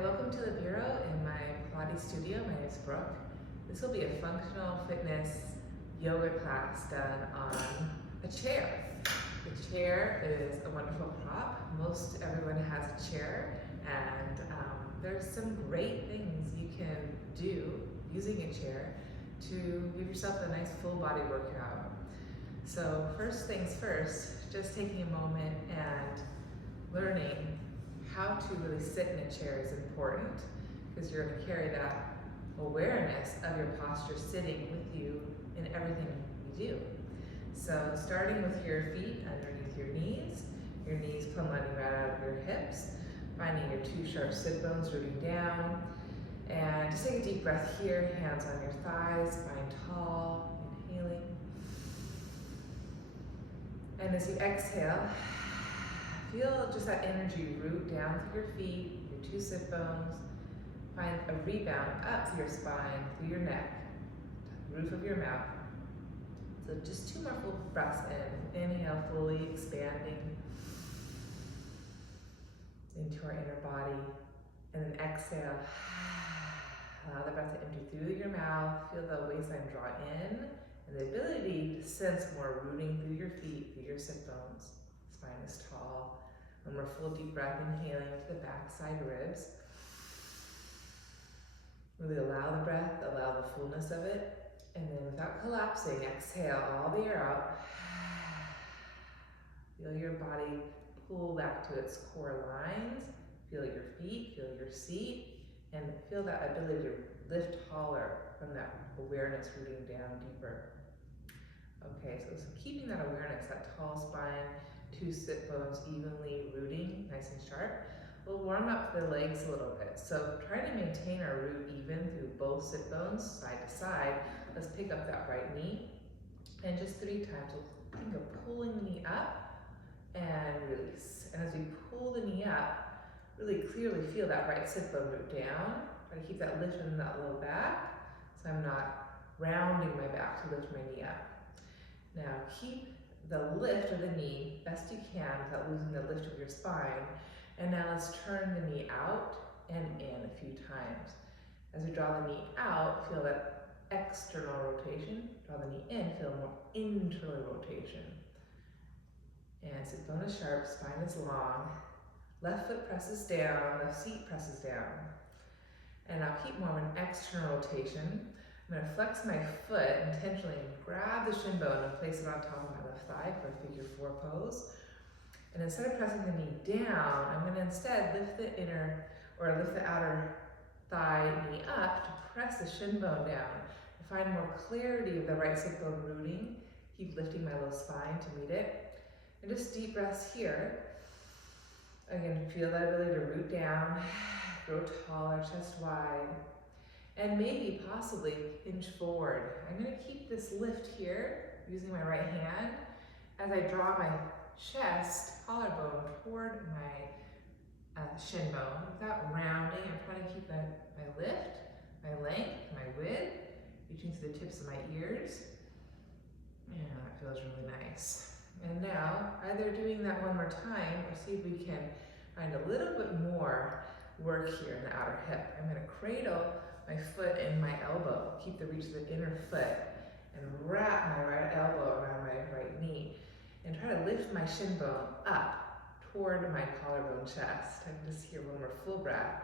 Hi, welcome to the Bureau in my Pilates studio. My name is Brooke. This will be a functional fitness yoga class done on a chair. The chair is a wonderful prop. Most everyone has a chair, and there's some great things you can do using a chair to give yourself a nice full body workout. So first things first, just taking a moment and learning how to really sit in a chair is important, because you're going to carry that awareness of your posture sitting with you in everything you do. So starting with your feet underneath your knees plumb lining right out of your hips, finding your two sharp sit bones rooting down, and just take a deep breath here, hands on your thighs, spine tall, inhaling. And as you exhale, feel just that energy root down through your feet, your two sit bones. Find a rebound up through your spine, through your neck, roof of your mouth. So just two more full breaths in. Inhale, fully expanding into our inner body. And then exhale. Allow the breath to empty through your mouth. Feel the waistline draw in, and the ability to sense more rooting through your feet, through your sit bones. Spine is tall. One more full deep breath, inhaling to the back side ribs. Really allow the breath, allow the fullness of it. And then without collapsing, exhale all the air out. Feel your body pull back to its core lines. Feel your feet, feel your seat, and feel that ability to lift taller from that awareness rooting down deeper. Okay, so keeping that awareness, that tall spine, two sit bones evenly rooting, nice and sharp. We'll warm up the legs a little bit. So try to maintain our root even through both sit bones, side to side. Let's pick up that right knee. And just 3 times, we'll think of pulling the knee up and release. And as we pull the knee up, really clearly feel that right sit bone root down. Try to keep that lift in that low back, so I'm not rounding my back to lift my knee up. Now keep the lift of the knee best you can without losing the lift of your spine. And now let's turn the knee out and in a few times. As we draw the knee out, feel that external rotation. Draw the knee in, feel more internal rotation. And sit bone is sharp, spine is long. Left foot presses down, left seat presses down. And now keep more of an external rotation. I'm going to flex my foot intentionally and grab the shin bone and place it on top of my left thigh for a figure 4 pose. And instead of pressing the knee down, I'm going to instead lift the outer thigh knee up to press the shin bone down. To find more clarity of the right sit bone rooting, keep lifting my low spine to meet it. And just deep breaths here. Again, feel that ability to root down, grow taller, chest wide. And maybe possibly hinge forward. I'm going to keep this lift here using my right hand as I draw my chest, collarbone toward my shin bone. Without rounding, I'm trying to keep my lift, my length, my width, reaching to the tips of my ears. Yeah, that feels really nice. And now, either doing that one more time or see if we can find a little bit more work here in the outer hip. I'm going to cradle my foot in my elbow, keep the reach of the inner foot, and wrap my right elbow around my right knee, and try to lift my shin bone up toward my collarbone chest. I can just hear one more full breath.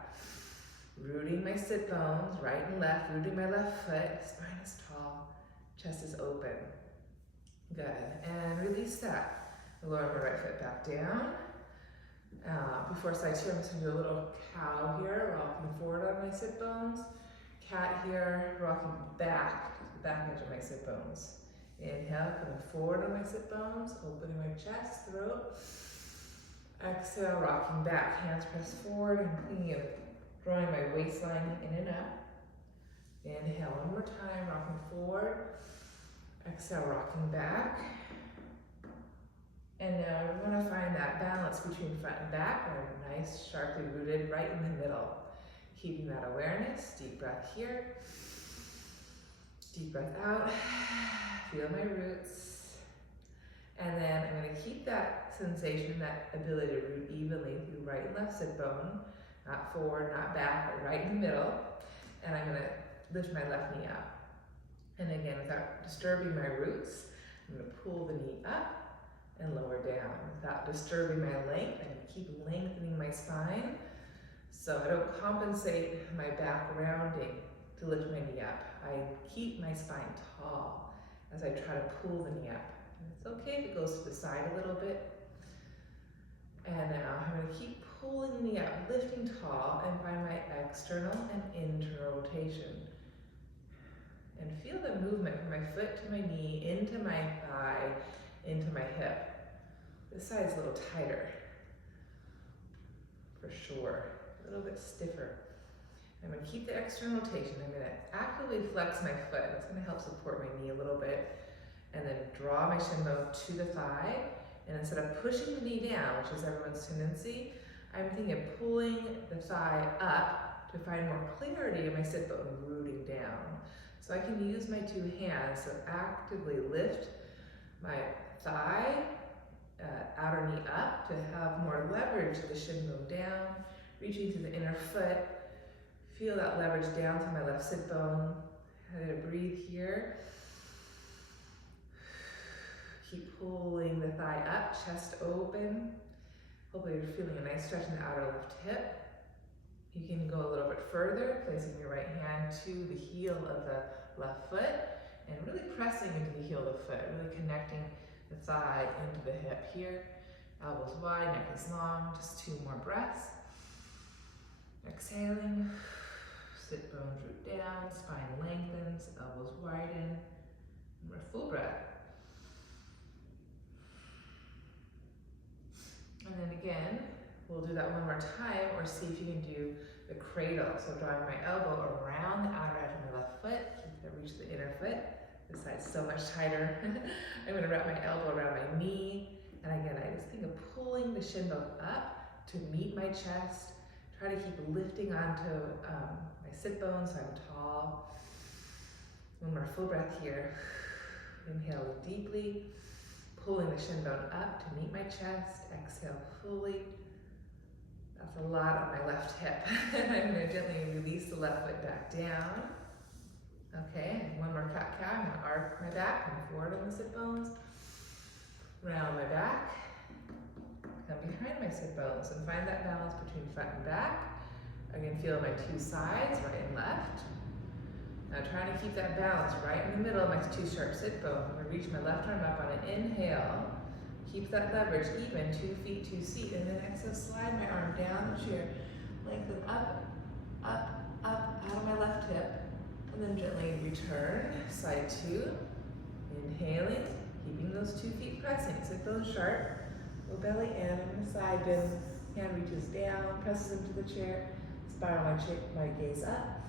Rooting my sit bones, right and left, rooting my left foot, spine is tall, chest is open. Good, and release that. Lower my right foot back down. Before side two, I'm just going to do a little cow here, rocking forward on my sit bones. Cat here, rocking back to the back edge of my sit bones. Inhale, coming forward on my sit bones, opening my chest, throat. Exhale, rocking back, hands press forward. I'm thinking of drawing my waistline in and up. Inhale, one more time, rocking forward. Exhale, rocking back. And now we want to find that balance between front and back. We're nice, sharply rooted right in the middle. Keeping that awareness, deep breath here. Deep breath out. Feel my roots. And then I'm going to keep that sensation, that ability to root evenly through right and left sit bone. not forward, not back, but right in the middle. And I'm gonna lift my left knee up. And again, without disturbing my roots, I'm gonna pull the knee up and lower down. Without disturbing my length, I'm gonna keep lengthening my spine so I don't compensate my back rounding to lift my knee up. I keep my spine tall as I try to pull the knee up. And it's okay if it goes to the side a little bit. And now I'm going to keep pulling the knee up, lifting tall, and find my external and internal rotation. And feel the movement from my foot to my knee, into my thigh, into my hip. This side's a little tighter, for sure. A little bit stiffer. I'm going to keep the external rotation. I'm going to actively flex my foot. That's going to help support my knee a little bit. And then draw my shin bone to the thigh. And instead of pushing the knee down, which is everyone's tendency, I'm thinking of pulling the thigh up to find more clarity in my sit bone, rooting down. So I can use my two hands to actively lift my thigh, outer knee up to have more leverage to the shin bone down, reaching through the inner foot. Feel that leverage down to my left sit bone. I'm going to breathe here. Keep pulling the thigh up, chest open. Hopefully you're feeling a nice stretch in the outer left hip. You can go a little bit further, placing your right hand to the heel of the left foot and really pressing into the heel of the foot, really connecting the thigh into the hip here. Elbows wide, neck is long, just 2 more breaths. Exhaling, sit bones root down, spine lengthens, elbows widen, and we're full breath. And then again, we'll do that one more time, or see if you can do the cradle. So drawing my elbow around the outer edge of my left foot, keep the reach of the inner foot. This side's so much tighter. I'm gonna wrap my elbow around my knee. And again, I just think of pulling the shin bone up to meet my chest. Try to keep lifting onto my sit bones so I'm tall. One more full breath here. Inhale deeply, pulling the shin bone up to meet my chest. Exhale fully. That's a lot on my left hip. I'm going to gently release the left foot back down. Okay, one more cat-cow. I'm going to arc my back, come forward on the sit bones, round my back, come behind my sit bones, and find that balance between front and back. Again, feel my 2 sides, right and left. Now trying to keep that balance right in the middle of my 2 sharp sit bones. I'm going to reach my left arm up on an inhale. Keep that leverage even, 2 feet, 2 seat, and then exhale, slide my arm down the chair, lengthen up, up, up, out of my left hip, and then gently return, side 2, inhaling, keeping those 2 feet pressing, sit bones sharp, low belly in, and side bend, hand reaches down, presses into the chair, spiral my gaze up,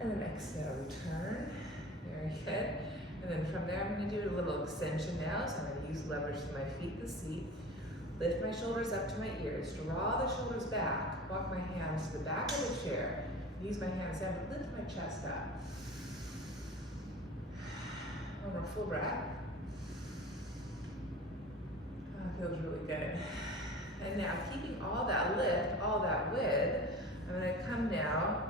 and then exhale, return, very good. And then from there, I'm going to do a little extension now. So I'm going to use leverage to my feet, the seat. Lift my shoulders up to my ears. Draw the shoulders back. Walk my hands to the back of the chair. Use my hands down to lift my chest up. One more full breath. Oh, it feels really good. And now, keeping all that lift, all that width, I'm going to come now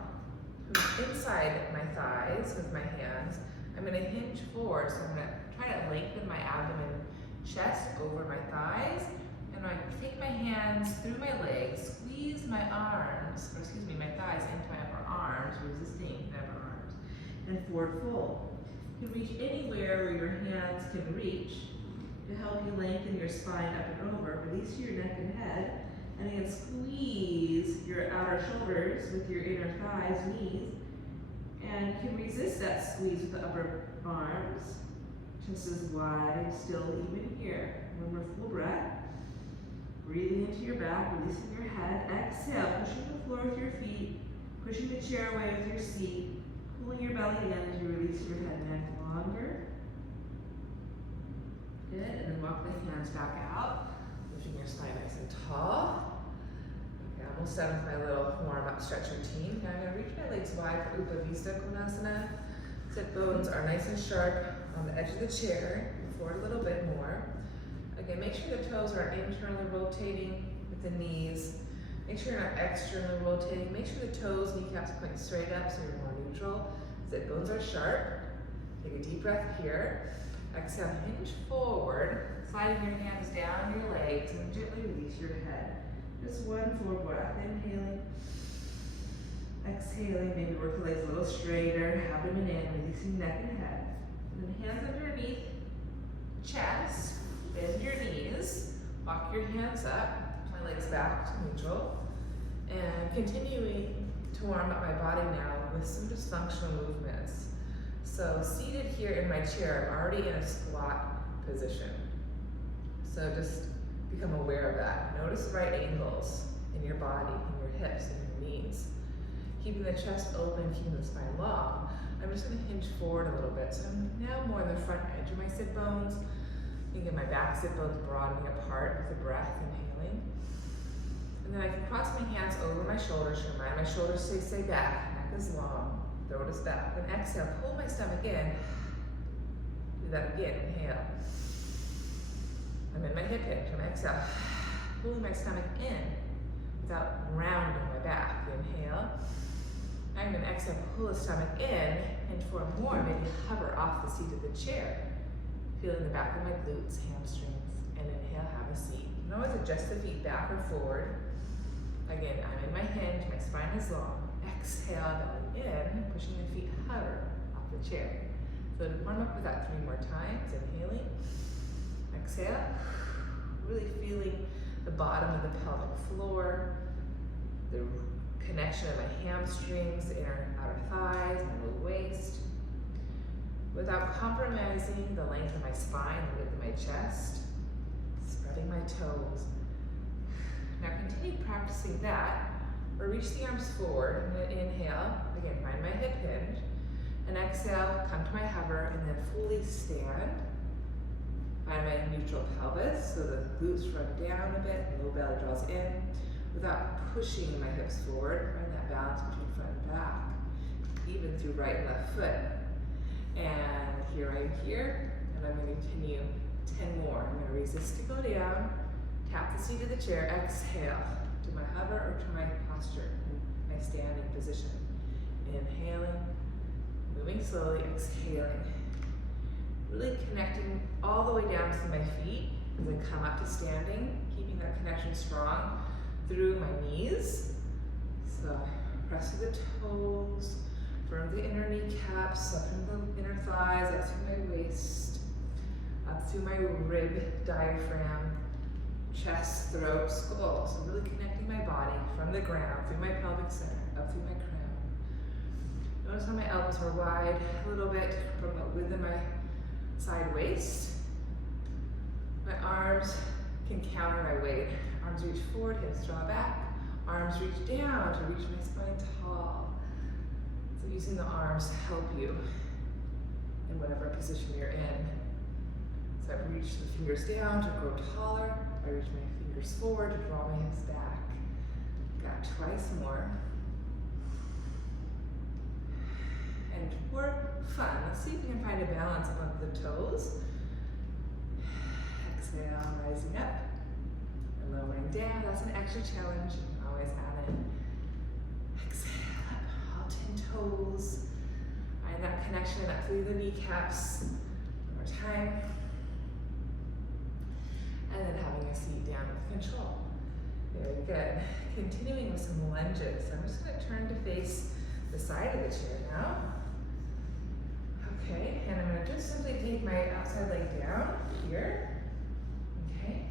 inside my thighs with my hands. I'm going to hinge forward, so I'm going to try to lengthen my abdomen, chest over my thighs, and I take my hands through my legs, squeeze my arms, or excuse me, my thighs into my upper arms, resisting my upper arms, and forward fold. You can reach anywhere where your hands can reach to help you lengthen your spine up and over. Release your neck and head, and again, squeeze your outer shoulders with your inner thighs, knees. And you can resist that squeeze with the upper arms. Chest is wide, still even here. One more full breath. Breathing into your back, releasing your head. Exhale, pushing the floor with your feet, pushing the chair away with your seat, pulling your belly in as you release your head and neck longer. Good, and then walk the hands back out, lifting your spine nice and tall. Almost done with my little warm-up stretch routine. Now I'm going to reach my legs wide for Upavista Konasana. Sit bones are nice and sharp on the edge of the chair. Move forward a little bit more. Again, make sure the toes are internally rotating with the knees. Make sure you're not externally rotating. Make sure the toes, kneecaps point straight up so you're more neutral. Sit bones are sharp. Take a deep breath here. Exhale, hinge forward, sliding your hands down your legs and gently release your head. Just one full breath, inhaling. Exhaling, maybe work the legs a little straighter, abdomen in, releasing neck and head. And then hands underneath chest, bend your knees, walk your hands up, my legs back to neutral, and continuing to warm up my body now with some just functional movements. So seated here in my chair, I'm already in a squat position. So just become aware of that. Notice the right angles in your body, in your hips, and your knees. Keeping the chest open, keeping the spine long. I'm just gonna hinge forward a little bit. So I'm now more on the front edge of my sit bones. Think of my back sit bones broadening apart with the breath, inhaling. And then I can cross my hands over my shoulders. Remind my shoulders stay back, neck is long, throat is back. Then exhale, pull my stomach in. Do that again, inhale. I'm in my hip hinge, I'm exhale, pulling my stomach in without rounding my back. Inhale. I'm gonna exhale, pull the stomach in, and for more, maybe hover off the seat of the chair. Feeling the back of my glutes, hamstrings, and inhale, have a seat. You can always adjust the feet back or forward. Again, I'm in my hinge, my spine is long. Exhale, belly in, pushing the feet hover off the chair. So warm up with that 3 more times, inhaling. Exhale, really feeling the bottom of the pelvic floor, the connection of my hamstrings, the inner and outer thighs, my low waist, without compromising the length of my spine, the width of my chest, spreading my toes. Now continue practicing that, or reach the arms forward, and then inhale, again, find my hip hinge, and exhale, come to my hover, and then fully stand. Find my neutral pelvis, so the glutes run down a bit, and low belly draws in, without pushing my hips forward. Find that balance between front and back, even through right and left foot. And here I'm here, and I'm going to continue 10 more. I'm going to resist to go down, tap the seat of the chair, exhale to my hover or to my posture, in my standing position. Inhaling, moving slowly, exhaling. Really connecting all the way down to my feet as I come up to standing, keeping that connection strong through my knees. So press through the toes, firm the inner kneecaps, up through the inner thighs, up through my waist, up through my rib diaphragm, chest, throat, skull. So really connecting my body from the ground, through my pelvic center, up through my crown. Notice how my elbows are wide a little bit from the width of my side waist. My arms can counter my weight. Arms reach forward, hips draw back. Arms reach down to reach my spine tall. So using the arms to help you in whatever position you're in. So I reach the fingers down to grow taller. I reach my fingers forward to draw my hips back. Got twice more. And for fun, let's see if we can find a balance above the toes. Exhale, rising up and lowering down. That's an extra challenge. You can always add in. Exhale up, all 10 toes. Find that connection up through the kneecaps. One more time. And then having a seat down with control. Very good. Continuing with some lunges. I'm just going to turn to face the side of the chair now. Okay, and I'm going to just simply take my outside leg down here. Okay.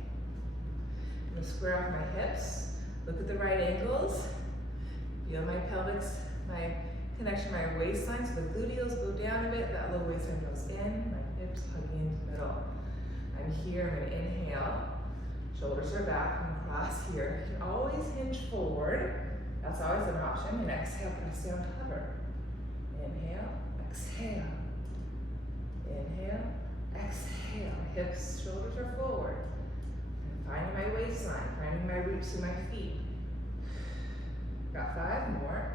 I'm going to square off my hips. Look at the right angles. Feel my pelvis, my connection, my waistline. So the gluteals go down a bit. That low waistline goes in. My hips hugging into the middle. I'm here. I'm going to inhale. Shoulders are back. I'm cross here. You can always hinge forward. That's always an option. And exhale, press down, hover. Inhale, exhale. Inhale, exhale. Hips, shoulders are forward. And finding my waistline, finding my roots in my feet. Got 5 more.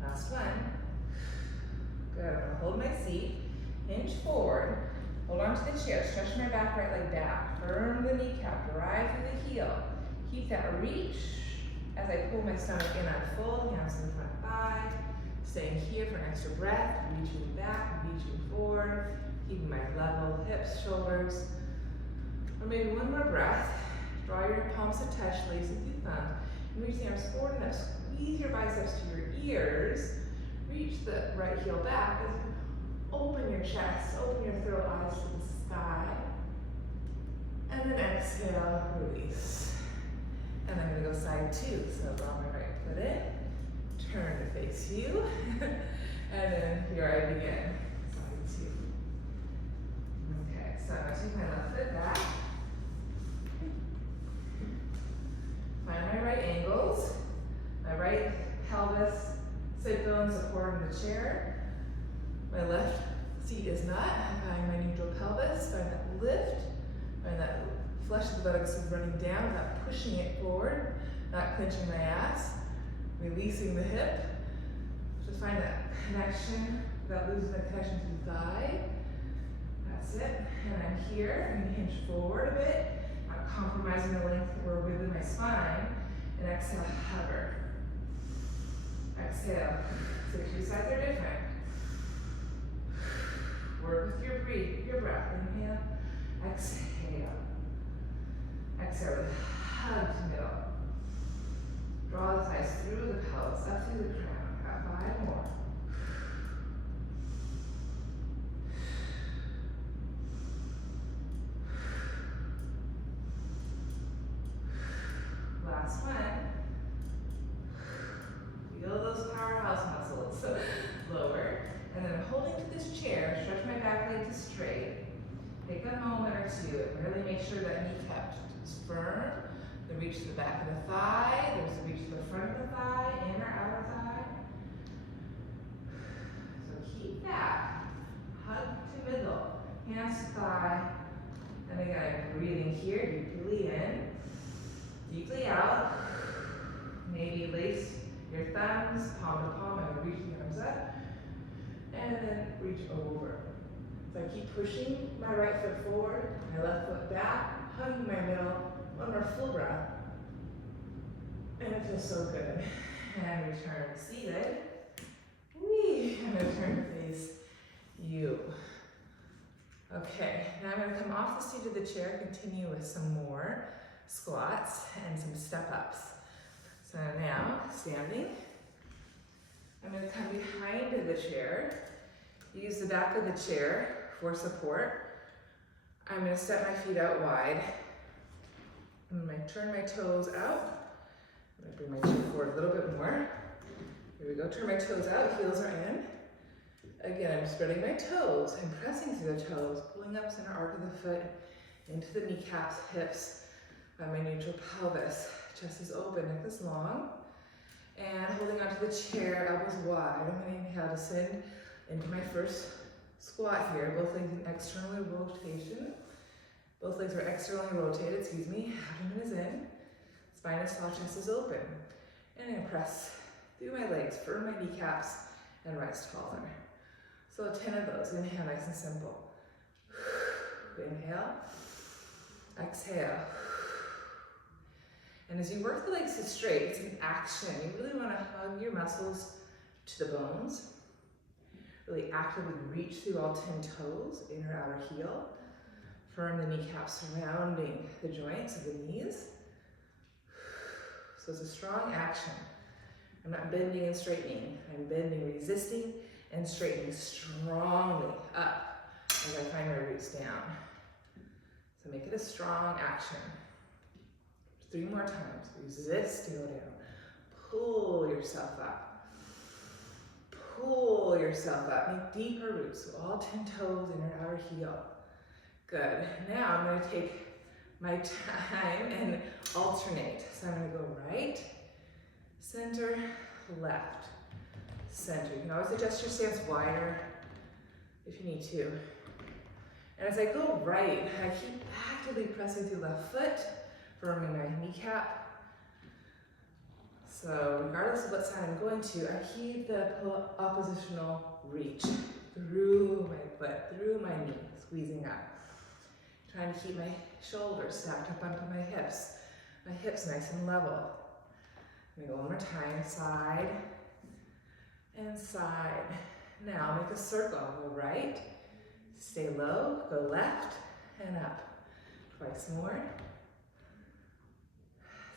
Last one. Good, I'm gonna hold my seat. hinge forward, hold on to the chair, stretch my back right leg back, firm the kneecap, drive through the heel. Keep that reach as I pull my stomach in on full, hands to the front thigh. Staying here for an extra breath, reaching back, reaching forward, keeping my level hips, shoulders. Or maybe one more breath. Draw your palms to touch, lacing through thumbs. And reach the arms forward enough, squeeze your biceps to your ears. Reach the right heel back as you open your chest, open your throat, eyes to the sky. And then exhale, release. And I'm gonna go side two. So draw my right foot in, turn to face you. And then here I begin, side two. Okay, so I'm gonna take my left foot back. Find my right ankles, my right pelvis, sit bone supporting the chair. My left seat is not. I find my neutral pelvis, find that lift, find that flesh of the buttocks is running down, not pushing it forward, not clenching my ass, releasing the hip. Just find that connection without losing the connection to the thigh. That's it. And I'm here, I'm gonna hinge forward a bit, not compromising the length or width of my spine. And exhale, hover. Exhale. So two sides are different. Work with your breath. Inhale, exhale. Exhale with hug to middle. Draw the thighs through the pelvis, up through the crown. Got 5 more. Last one. Feel those powerhouse muscles. Lower. And then I'm holding to this chair, stretch my back leg to straight. Take a moment or two and really make sure that kneecap is firm. The reach to the back of the thigh. There's the reach to the front of the thigh, inner, outer thigh. So keep that. Hug to middle. Hands to thigh. And again, I'm breathing here, deeply in, deeply out. Maybe lace your thumbs, palm to palm, and reach the arms up. And then reach over. So I keep pushing my right foot forward, my left foot back, hugging my middle. One more full breath. And it feels so good. And return seated. Whee! I'm gonna turn to face you. Okay, now I'm gonna come off the seat of the chair, continue with some more squats and some step-ups. So now, standing, I'm gonna come behind the chair, use the back of the chair for support. I'm gonna step my feet out wide. I'm gonna turn my toes out. I'm gonna bring my chin forward a little bit more. Here we go, turn my toes out, heels are in. Again, I'm spreading my toes, I'm pressing through the toes, pulling up center arc of the foot into the kneecaps, hips, by my neutral pelvis. Chest is open, neck is long. And holding onto the chair, elbows wide. I'm going to inhale, descend into my first squat here. Both legs in external rotation. Both legs are externally rotated, abdomen is in. Spine is tall, chest is open. And I press through my legs, firm my kneecaps, and rise taller. So 10 of those. Inhale, nice and simple. Inhale. Exhale. And as you work the legs to straight, it's an action. You really want to hug your muscles to the bones. Really actively reach through all 10 toes, inner, outer heel. Firm the kneecaps surrounding the joints of the knees. So it's a strong action. I'm not bending and straightening. I'm bending, resisting, and straightening strongly up as I find my roots down. So make it a strong action. 3 more times. Resist to go down. Pull yourself up. Pull yourself up. Make deeper roots. So all 10 toes in your outer heel. Good. Now I'm going to take my time and alternate. So I'm going to go right, center, left, center. You can always adjust your stance wider if you need to. And as I go right, I keep actively pressing through left foot, firming my kneecap. So regardless of what side I'm going to, I keep the oppositional reach through my foot, through my knee, squeezing up. Trying to keep my shoulders stacked up onto my hips nice and level. Let me go one more time, side and side. Now make a circle, go right, stay low, go left and up. Twice more.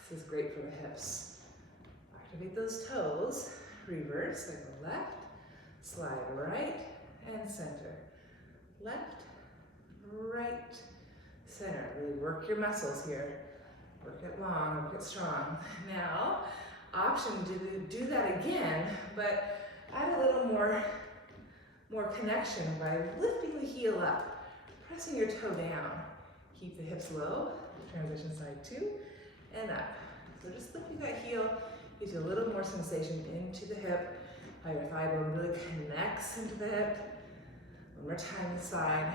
This is great for the hips. Activate those toes, reverse, I go left, slide right and center. Left, right, center. Really work your muscles here. Work it long, work it strong. Now, option to do that again, but add a little more connection by lifting the heel up, pressing your toe down. Keep the hips low, transition side 2, and up. So just lifting that heel gives you a little more sensation into the hip, how your thigh bone really connects into the hip. One more time, the side.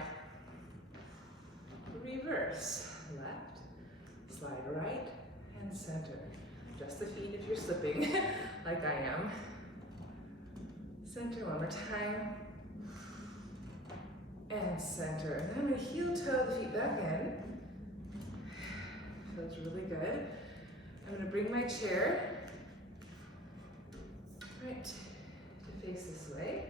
Reverse, left, slide right, and center. Just the feet if you're slipping, like I am. Center, one more time. And center. And then I'm gonna heel toe the feet back in. Feels really good. I'm gonna bring my chair right to face this way.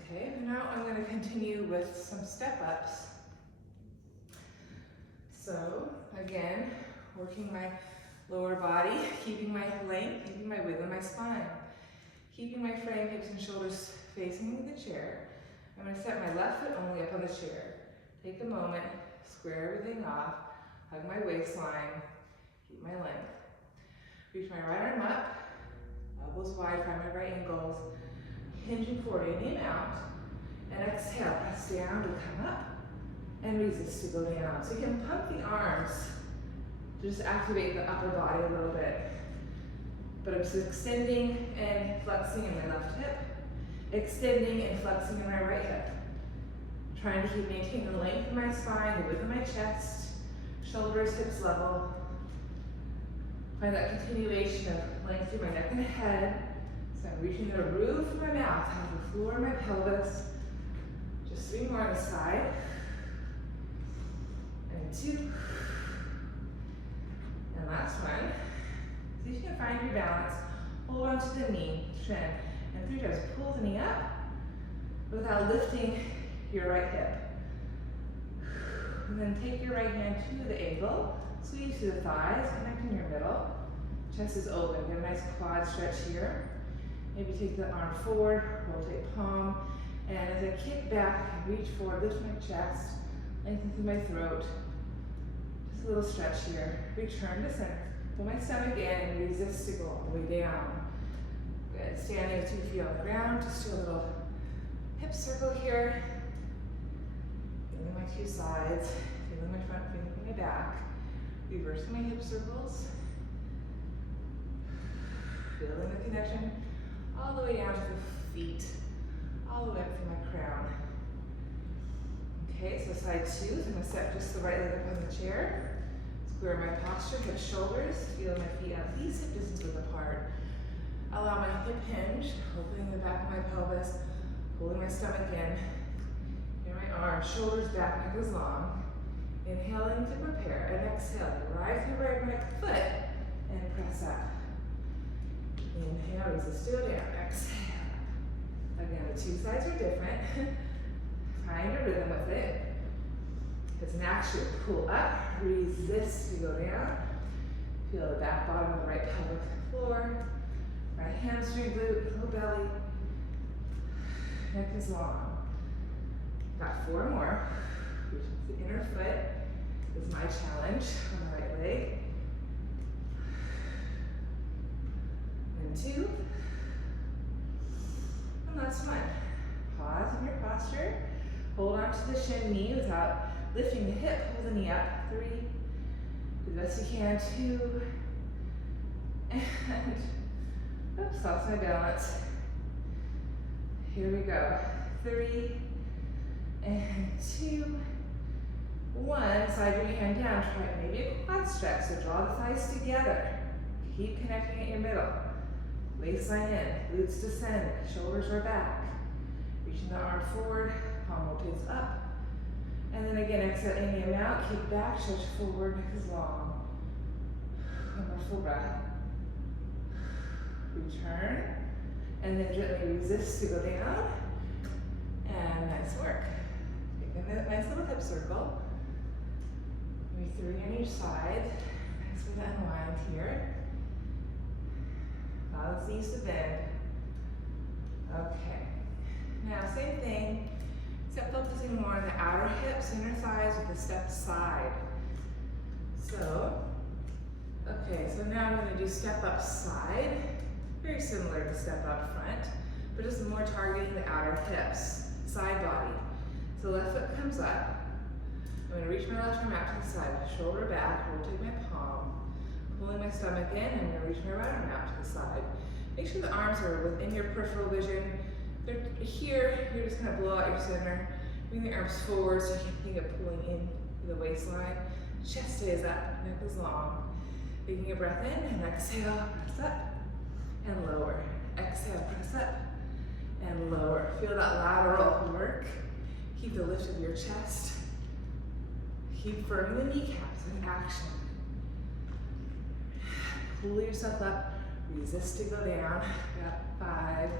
Okay, now I'm gonna continue with some step ups. So again, working my lower body, keeping my length, keeping my width in my spine, keeping my frame, hips and shoulders facing the chair. I'm going to set my left foot only up on the chair. Take a moment, square everything off, hug my waistline, keep my length. Reach my right arm up, elbows wide, find my right ankles, hinging forward, inhale out, and exhale, press down to come up, and resist to go down. So you can pump the arms to just activate the upper body a little bit. But I'm just extending and flexing in my left hip, extending and flexing in my right hip. Trying to keep maintaining the length of my spine, the width of my chest, shoulders, hips level. Find that continuation of length through my neck and head. So I'm reaching the roof of my mouth, have the floor of my pelvis. Just 3 more on the side. And 2. And last one. See if you can find your balance. Hold on to the knee, shin. And 3 times, pull the knee up without lifting your right hip. And then take your right hand to the ankle, squeeze through the thighs, connecting your middle. Chest is open, get a nice quad stretch here. Maybe take the arm forward, rotate palm, and as I kick back and reach forward, lift my chest, lengthen through my throat. Just a little stretch here. Return to center. Pull my stomach in and resist to go all the way down. Good. Standing with 2 feet on the ground, just do a little hip circle here. Feeling my 2 sides, feeling my front, feeling my back. Reversing my hip circles. Feeling the connection all the way down to the feet, all the way up through my crown. Okay, so side 2, so I'm going to set just the right leg up on the chair. Square my posture, hip shoulders, feel my feet at least hip distance width apart. Allow my hip hinge, opening the back of my pelvis, pulling my stomach in. Here my arms, shoulders back, neck is long. Inhaling to prepare, and exhale, rise your right foot, and press up. Inhale, resist to go down, exhale. Again, the 2 sides are different. Find a rhythm with it. As an action, pull up, resist to go down. Feel the back bottom of the right pelvic floor. Right hamstring, glute, low belly. Neck is long. Got 4 more. Reach the inner foot is my challenge on the right leg. And 2. And last one. Pause in your posture. Hold on to the shin knee without lifting the hip. Pull the knee up. 3. Do the best you can. 2. And oops, lost my balance. Here we go. 3 and 2. 1. Slide your hand down. Try maybe a quad stretch. So draw the thighs together. Keep connecting at your middle. Waistline in. Glutes descend. Shoulders are back. Reaching reaching the arm forward, palm rotates up. And then again, exhale any amount, kick back, stretch forward as long. One more full breath. Return. And then gently resist to go down. And nice work. Taking a nice little hip circle. Maybe 3 on each side. Nice with the unwind here. Allow the knees to bend. Okay. Now, same thing, except focusing more on the outer hips, inner thighs with the step side. So, okay, so now I'm going to do step up side. Very similar to step up front, but just more targeting the outer hips, side body. So left foot comes up. I'm going to reach my left arm out to the side, shoulder back, rotate my palm, pulling my stomach in, and I'm going to reach my right arm out to the side. Make sure the arms are within your peripheral vision. They're here, you're just going to blow out your center. Bring the arms forward so you can think of pulling in to the waistline. Chest stays up, neck is long. Taking a breath in and exhale, press up and lower. Exhale, press up and lower. Feel that lateral work. Keep the lift of your chest. Keep firm the kneecaps in action. Pull yourself up, resist to go down. Got 5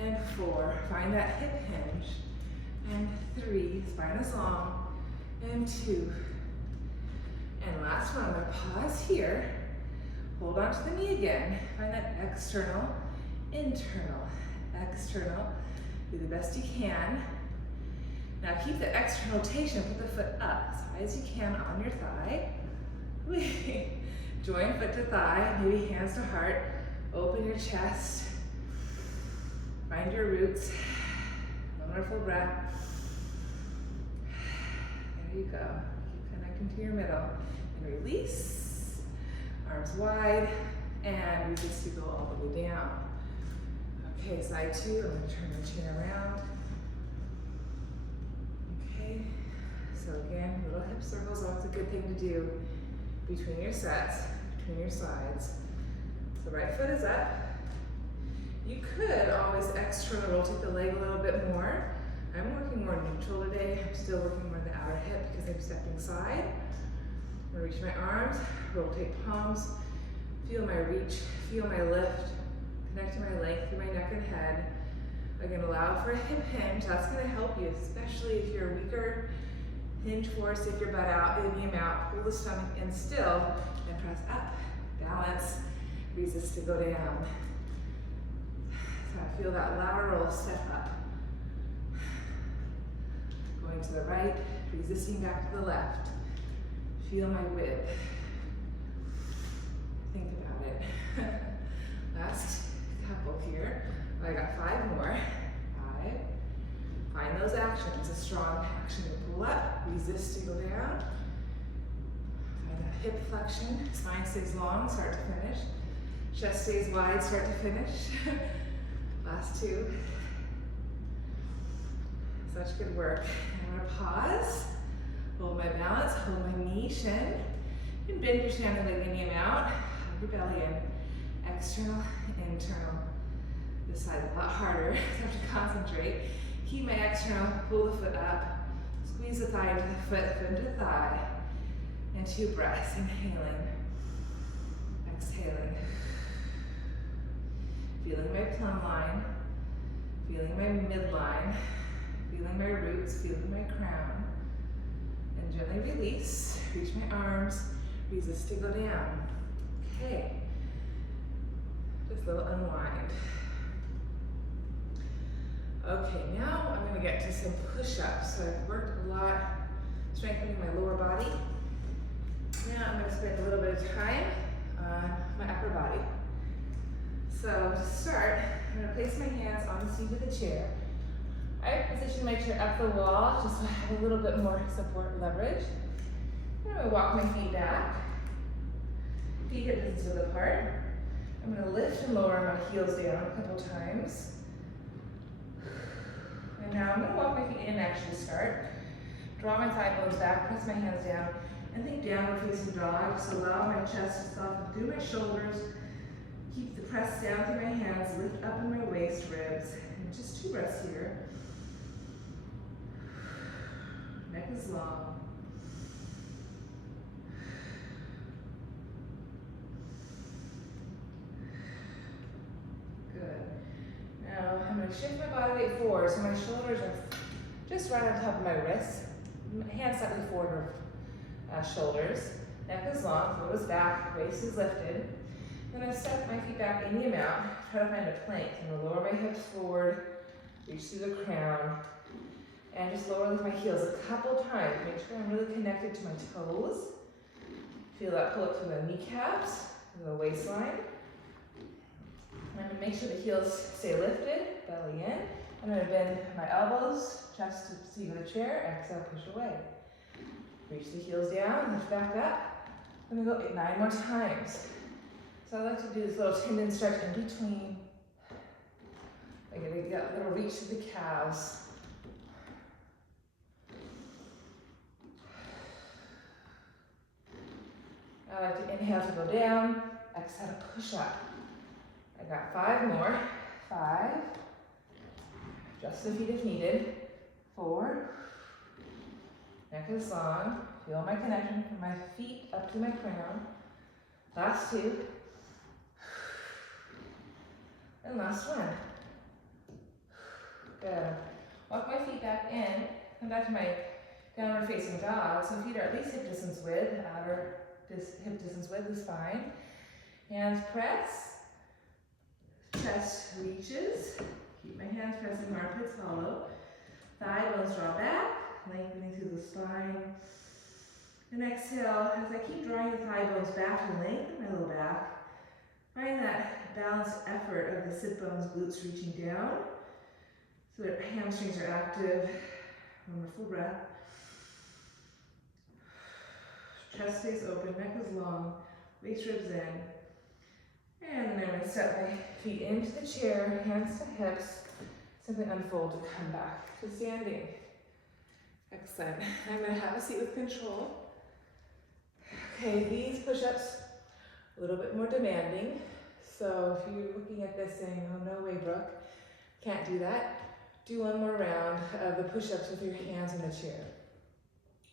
and 4. Find that hip hinge. And 3, spine is long. And 2. And last one, I'm gonna pause here. Hold on to the knee again. Find that external, internal, external. Do the best you can. Now keep the external rotation, put the foot up as high as you can on your thigh. Join foot to thigh, maybe hands to heart. Open your chest. Find your roots. Wonderful breath. There you go. Keep connecting to your middle. And release. Arms wide. And resist to go all the way down. Okay, side 2. I'm going to turn the chin around. Okay. So again, little hip circles, always a good thing to do between your sets, between your sides. So right foot is up. You could always externally rotate the leg a little bit more. I'm working more neutral today. I'm still working more the outer hip because I'm stepping side. I'm gonna reach my arms, rotate palms, feel my reach, feel my lift, connect to my length through my neck and head. Again, allow for a hip hinge. That's gonna help you, especially if you're weaker. Hinge forward, stick your butt out, any amount, pull the stomach in still, and press up, balance, resist to go down. So I feel that lateral step up. Going to the right, resisting back to the left. Feel my width. Think about it. Last couple here. I got 5 more. 5. Find those actions. A strong action to pull up, resist to go down. Find that hip flexion. Spine stays long, start to finish. Chest stays wide, start to finish. Last 2. Such good work. I'm gonna pause. Hold my balance, hold my knee, shin. And bend your standing leg any amount. Hug your belly in. External, internal. This side a lot harder, so I have to concentrate. Keep my external, pull the foot up. Squeeze the thigh into the foot into the thigh. And 2 breaths, inhaling. Exhaling. Feeling my plumb line. Feeling my midline. Feeling my roots, feeling my crown. And gently release, reach my arms, resist to go down. Okay, just a little unwind. Okay, now I'm gonna get to some push-ups. So I've worked a lot strengthening my lower body. Now I'm gonna spend a little bit of time on my upper body. So to start, I'm gonna place my hands on the seat of the chair. I position my chair up the wall just so I have a little bit more support leverage. I'm going to walk my feet back. Feet hip distance apart. I'm going to lift and lower my heels down a couple times. And now I'm going to walk my feet in actually start. Draw my thigh bones back, press my hands down, and think downward facing dog. So allow my chest to soften through my shoulders. Keep the press down through my hands, lift up in my waist, ribs, and just 2 breaths here. Neck is long. Good. Now I'm going to shift my body weight forward so my shoulders are just right on top of my wrists. Hands slightly forward of shoulders. Neck is long, throat is back, waist is lifted. I'm going to step my feet back any amount, try to find a plank. I'm going to lower my hips forward, reach through the crown, and just lower my heels a couple times. Make sure I'm really connected to my toes. Feel that pull up through the kneecaps, the waistline. I'm going to make sure the heels stay lifted, belly in. I'm going to bend my elbows, chest to seat of the chair, exhale, push away. Reach the heels down, lift back up. I'm going to go 9 more times. So I like to do this little tendon stretch in between. I'm going to get a little reach to the calves. I like to inhale to go down, exhale to push up. I got 5 more. 5. Adjust the feet if needed. 4. Neck is long. Feel my connection from my feet up to my crown. Last 2. And last 1. Good. Walk my feet back in. Come back to my downward facing dog. So feet are at least hip distance width. Outer hip distance width is fine. Hands press. Chest reaches. Keep my hands pressing, armpits hollow. Thigh bones draw back, lengthening through the spine. And exhale, as I keep drawing the thigh bones back to lengthen my low back. Find that balanced effort of the sit bones, glutes reaching down, so that hamstrings are active. One more full breath. Chest stays open, neck is long, waist ribs in. And then I'm going to step my feet into the chair, hands to hips, simply unfold to come back to standing. Excellent. I'm going to have a seat with control. Okay, these push-ups, a little bit more demanding. So if you're looking at this saying, oh no way, Brooke, can't do that, do one more round of the push-ups with your hands in the chair.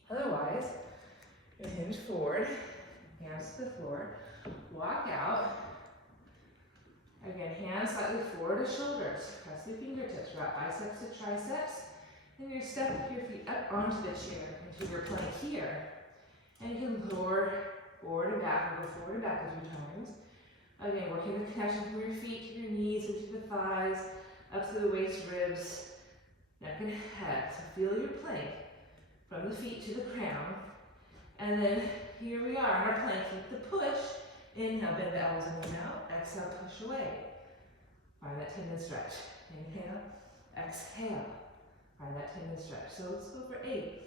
Otherwise, you're hinge forward, hands to the floor, walk out. Again, hands slightly forward to shoulders. Press the fingertips, wrap biceps to triceps. Then you step your feet up onto the chair, into your plank here. And you can lower forward and back, and go forward and back a few times. Again, working the connection from your feet to your knees, into the thighs, up to the waist, ribs, neck and head. So feel your plank from the feet to the crown. And then here we are in our plank. Keep the push. Inhale, bend the elbows in the mouth. Exhale, push away. Find that tendon stretch. Inhale, exhale. Find that tendon stretch. So let's go for 8.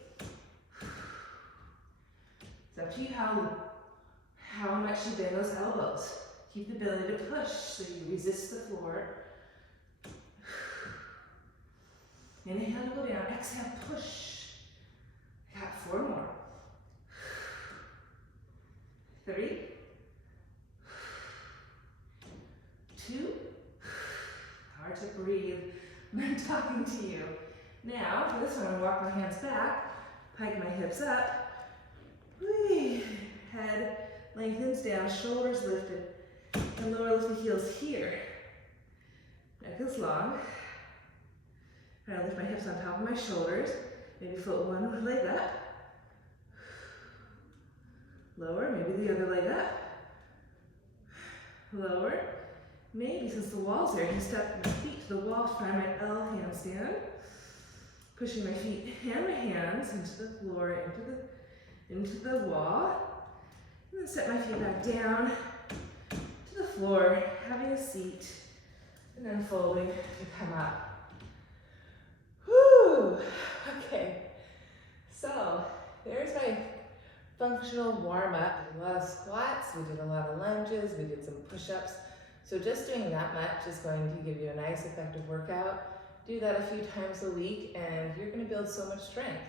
It's up to you how much you bend those elbows. Keep the ability to push so you resist the floor. Inhale to go down. Exhale, push. Got 4 more. 3. 2. Hard to breathe when I'm talking to you. Now, for this one, I'm going to walk my hands back, pike my hips up. Whee. Head lengthens down, shoulders lifted, and lower lift the heels here. Neck is long. I'm going to lift my hips on top of my shoulders. Maybe float one leg up. Lower, maybe the other leg up. Lower. Maybe since the wall's there, you step my feet to the wall, find my L handstand. Pushing my feet and my hands into the floor, into the wall. And then set my feet back down to the floor, having a seat, and then folding to come up. Whew! Okay, so there's my functional warm-up. A lot of squats, we did a lot of lunges, we did some push-ups. So just doing that much is going to give you a nice effective workout. Do that a few times a week and you're going to build so much strength.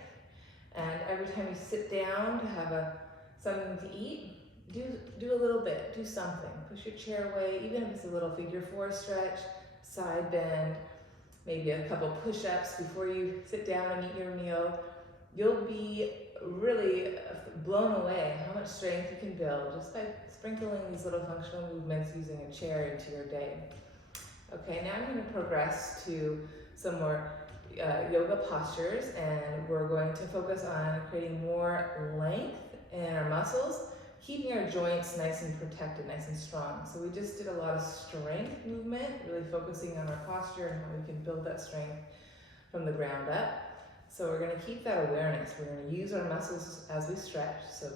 And every time you sit down to have something to eat, do a little bit, do something. Push your chair away, even if it's a little figure 4 stretch, side bend, maybe a couple push-ups before you sit down and eat your meal, you'll be really blown away how much strength you can build just by sprinkling these little functional movements using a chair into your day. Okay, now I'm going to progress to some more yoga postures, and we're going to focus on creating more length in our muscles, keeping our joints nice and protected, nice and strong. So we just did a lot of strength movement, really focusing on our posture and how we can build that strength from the ground up. So we're going to keep that awareness. We're going to use our muscles as we stretch. So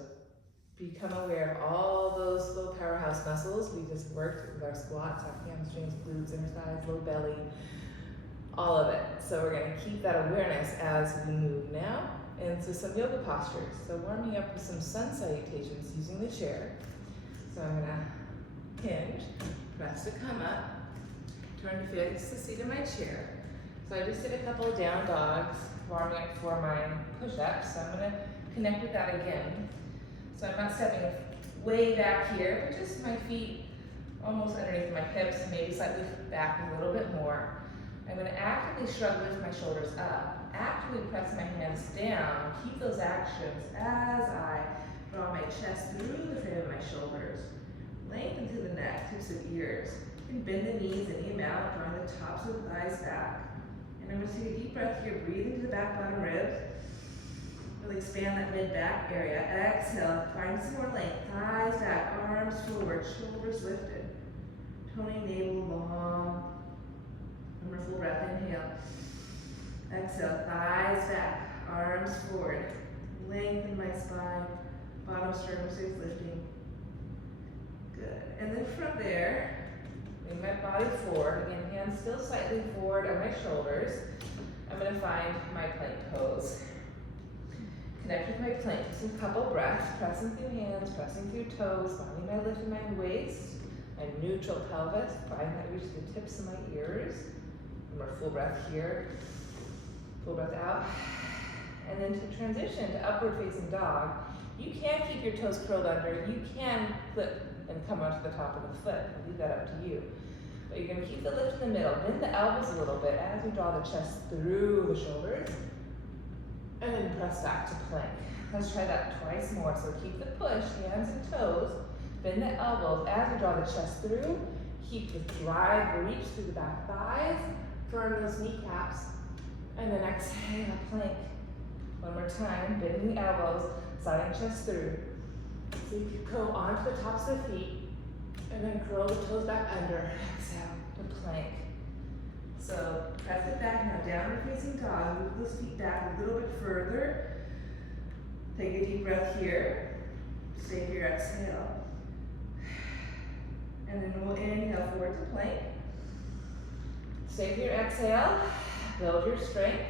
become aware of all those little powerhouse muscles we just worked with our squats, our hamstrings, glutes, inner thighs, low belly, all of it. So we're going to keep that awareness as we move now into some yoga postures. So warming up with some sun salutations using the chair. So I'm going to hinge, press to come up, turn to face the seat of my chair. So I just did a couple of down dogs, warming up for my push-ups. So I'm going to connect with that again. So I'm not stepping way back here, but just my feet almost underneath my hips, maybe slightly back a little bit more. I'm going to actively shrug, lift my shoulders up, actively press my hands down, keep those actions as I draw my chest through the frame of my shoulders, lengthen through the neck, tips of ears. You can bend the knees any amount, drawing the tops of the thighs back. And I'm going to take a deep breath here, breathe into the back bottom ribs. Really expand that mid-back area. Exhale, find some more length. Thighs back, arms forward, shoulders lifted. Toning navel long. Remember, full breath, inhale. Exhale, thighs back, arms forward. Lengthen my spine. Bottom sternum stays lifting. Good. And then from there, bring my body forward. Again, hands still slightly forward on my shoulders. I'm going to find my plank pose. Connect with my plank. Just a couple breaths, pressing through hands, pressing through toes, finding my lift in my waist, my neutral pelvis, find that reach the tips of my ears. Remember, full breath here, full breath out. And then to transition to upward facing dog, you can keep your toes curled under, you can flip and come onto the top of the foot. I'll leave that up to you. But you're going to keep the lift in the middle, bend the elbows a little bit as you draw the chest through the shoulders. And then press back to plank. Let's try that twice more. So keep the push, hands and toes. Bend the elbows as you draw the chest through. Keep the drive, reach through the back thighs. Firm those kneecaps. And then exhale, plank. One more time, bending the elbows, sliding chest through. So you can go onto the tops of the feet. And then curl the toes back under. Exhale to plank. So press it back now, downward facing dog. Move those feet back a little bit further. Take a deep breath here. Stay here, exhale. And then we'll inhale forward to plank. Stay here, exhale. Build your strength.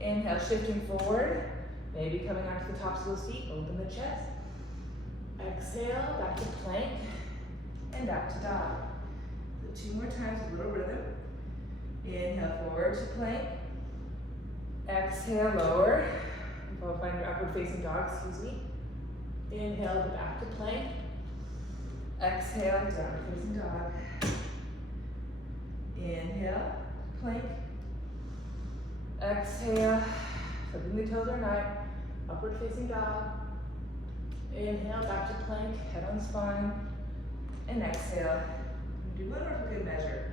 Inhale, shifting forward. Maybe coming onto the tops of those feet. Open the chest. Exhale, back to plank. And back to dog. So 2 more times, a little rhythm. Inhale forward to plank. Exhale, lower. Find your upward facing dog, excuse me. Inhale, back to plank. Exhale, downward facing dog. Inhale, plank. Exhale, flipping the toes or not. Upward facing dog. Inhale, back to plank, head on spine. And exhale. Do one more for good measure.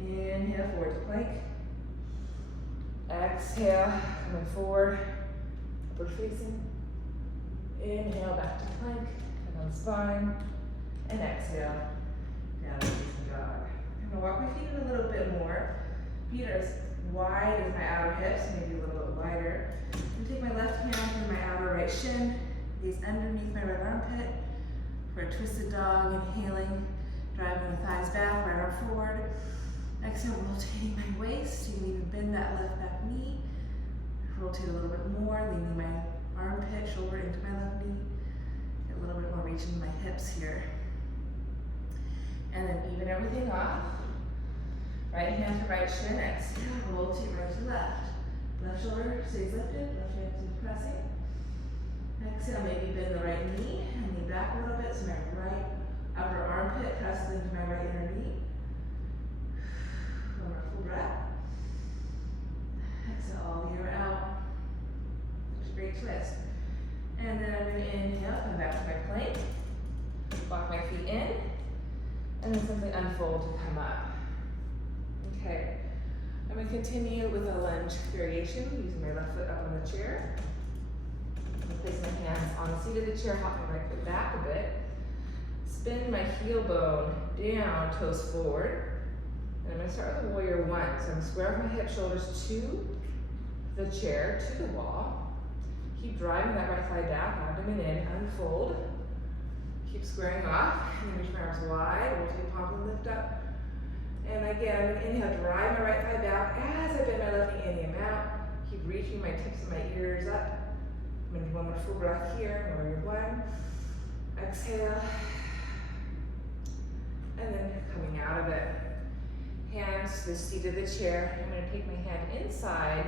Inhale, forward to plank. Exhale, coming forward, upward facing. Inhale, back to plank, head on spine. And exhale, downward facing dog. I'm going to walk my feet in a little bit more. Feet are as wide as my outer hips, maybe a little bit wider. And take my left hand in my outer right shin, gaze underneath my right armpit for a twisted dog, inhaling, driving the thighs back, right arm forward. Exhale, rotating my waist. You can even bend that left back knee. Rotate a little bit more, leaning my armpit, shoulder into my left knee. Get a little bit more reach into my hips here. And then even everything off. Right hand to right shin, exhale, rotate right to left. Left shoulder stays lifted, left hand is pressing. Exhale, maybe bend the right knee and lean back a little bit so my right upper armpit presses into my right inner knee. full breath. Exhale all the way out. Great twist. And then I'm going to inhale, come back to my plank. Walk my feet in. And then simply unfold to come up. Okay. I'm going to continue with a lunge variation using my left foot up on the chair. I'm going to place my hands on the seat of the chair, hop my right foot back a bit. Spin my heel bone down, toes forward. And I'm going to start with a warrior one. So I'm going to square off my hip, shoulders to the chair, to the wall. Keep driving that right thigh back, abdomen in, unfold. Keep squaring off, and then reach my arms wide, rotate palm and lift up. And again, I'm going to inhale, drive my right thigh back as I bend my left knee in the amount. Keep reaching my tips of my ears up. I'm going to do one more full breath here, warrior one. Exhale. And then coming out of it. Hands to the seat of the chair. I'm going to take my hand inside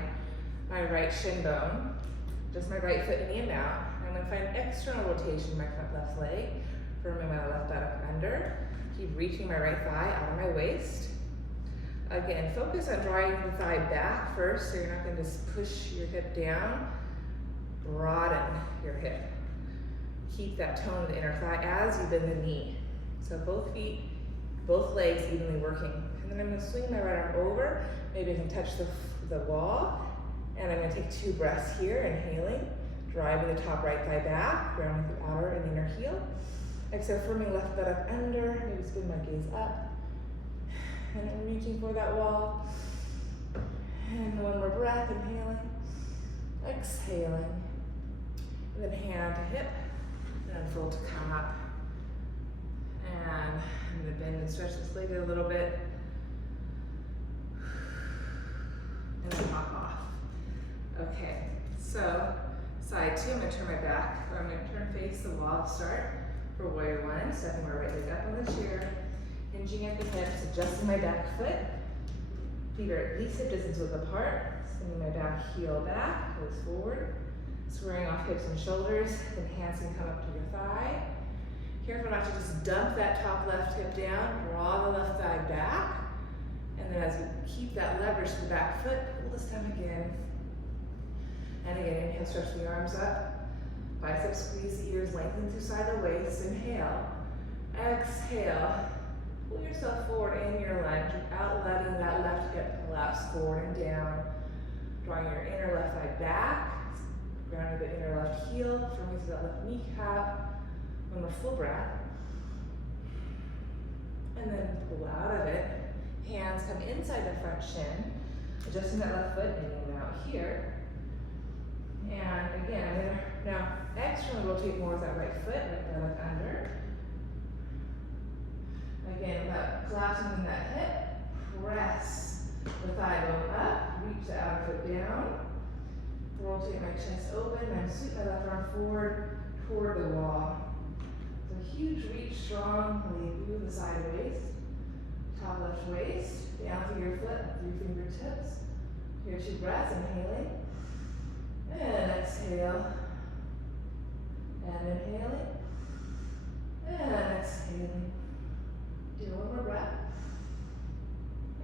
my right shin bone. Just my right foot in the amount. I'm going to find external rotation in my front left leg. Firming my left buttock under. Keep reaching my right thigh out of my waist. Again, focus on drawing the thigh back first, so you're not going to just push your hip down. Broaden your hip. Keep that tone of the inner thigh as you bend the knee. So both feet, both legs evenly working. And then I'm going to swing my right arm over. Maybe I can touch the wall. And I'm going to take 2 breaths here, inhaling. Driving the top right thigh back, grounding the outer and inner heel. Exhale, firming left buttock under, maybe spin my gaze up. And I'm reaching for that wall. And one more breath, inhaling. Exhaling. And then hand to hip, and unfold to come up. And I'm going to bend and stretch this leg a little bit. And then hop off. Okay, so side 2, I'm going to turn my back, or I'm going to turn face the wall to start for warrior one, stepping my right leg up on the chair, hinging at the hips, adjusting my back foot. Feet are at least hip distance width apart, sending my back heel back, toes forward, squaring off hips and shoulders, then hands can come up to your thigh. Careful not to just dump that top left hip down, draw the left thigh back, and then as we keep that leverage to the back foot, pull this down again. And again, inhale, stretch the arms up. Biceps squeeze, the ears lengthen through side of the waist. Inhale. Exhale. Pull yourself forward in your lunge without letting that left hip collapse forward and down. Drawing your inner left thigh back. Grounding the inner left heel. Firming through that left kneecap. One more full breath. And then pull out of it. Hands come inside the front shin. Adjusting that left foot in and out here. And again, I'm going to now externally rotate more with that right foot, right buttock under. Again, without collapsing in that hip, press the thigh bone up, reach the outer foot down, rotate my chest open, and sweep my left arm forward toward the wall. So huge reach, strongly through the side waist, top left waist, down through your foot, through fingertips. Here, 2 breaths, inhaling. And exhale. And inhaling. And exhaling. Do one more breath.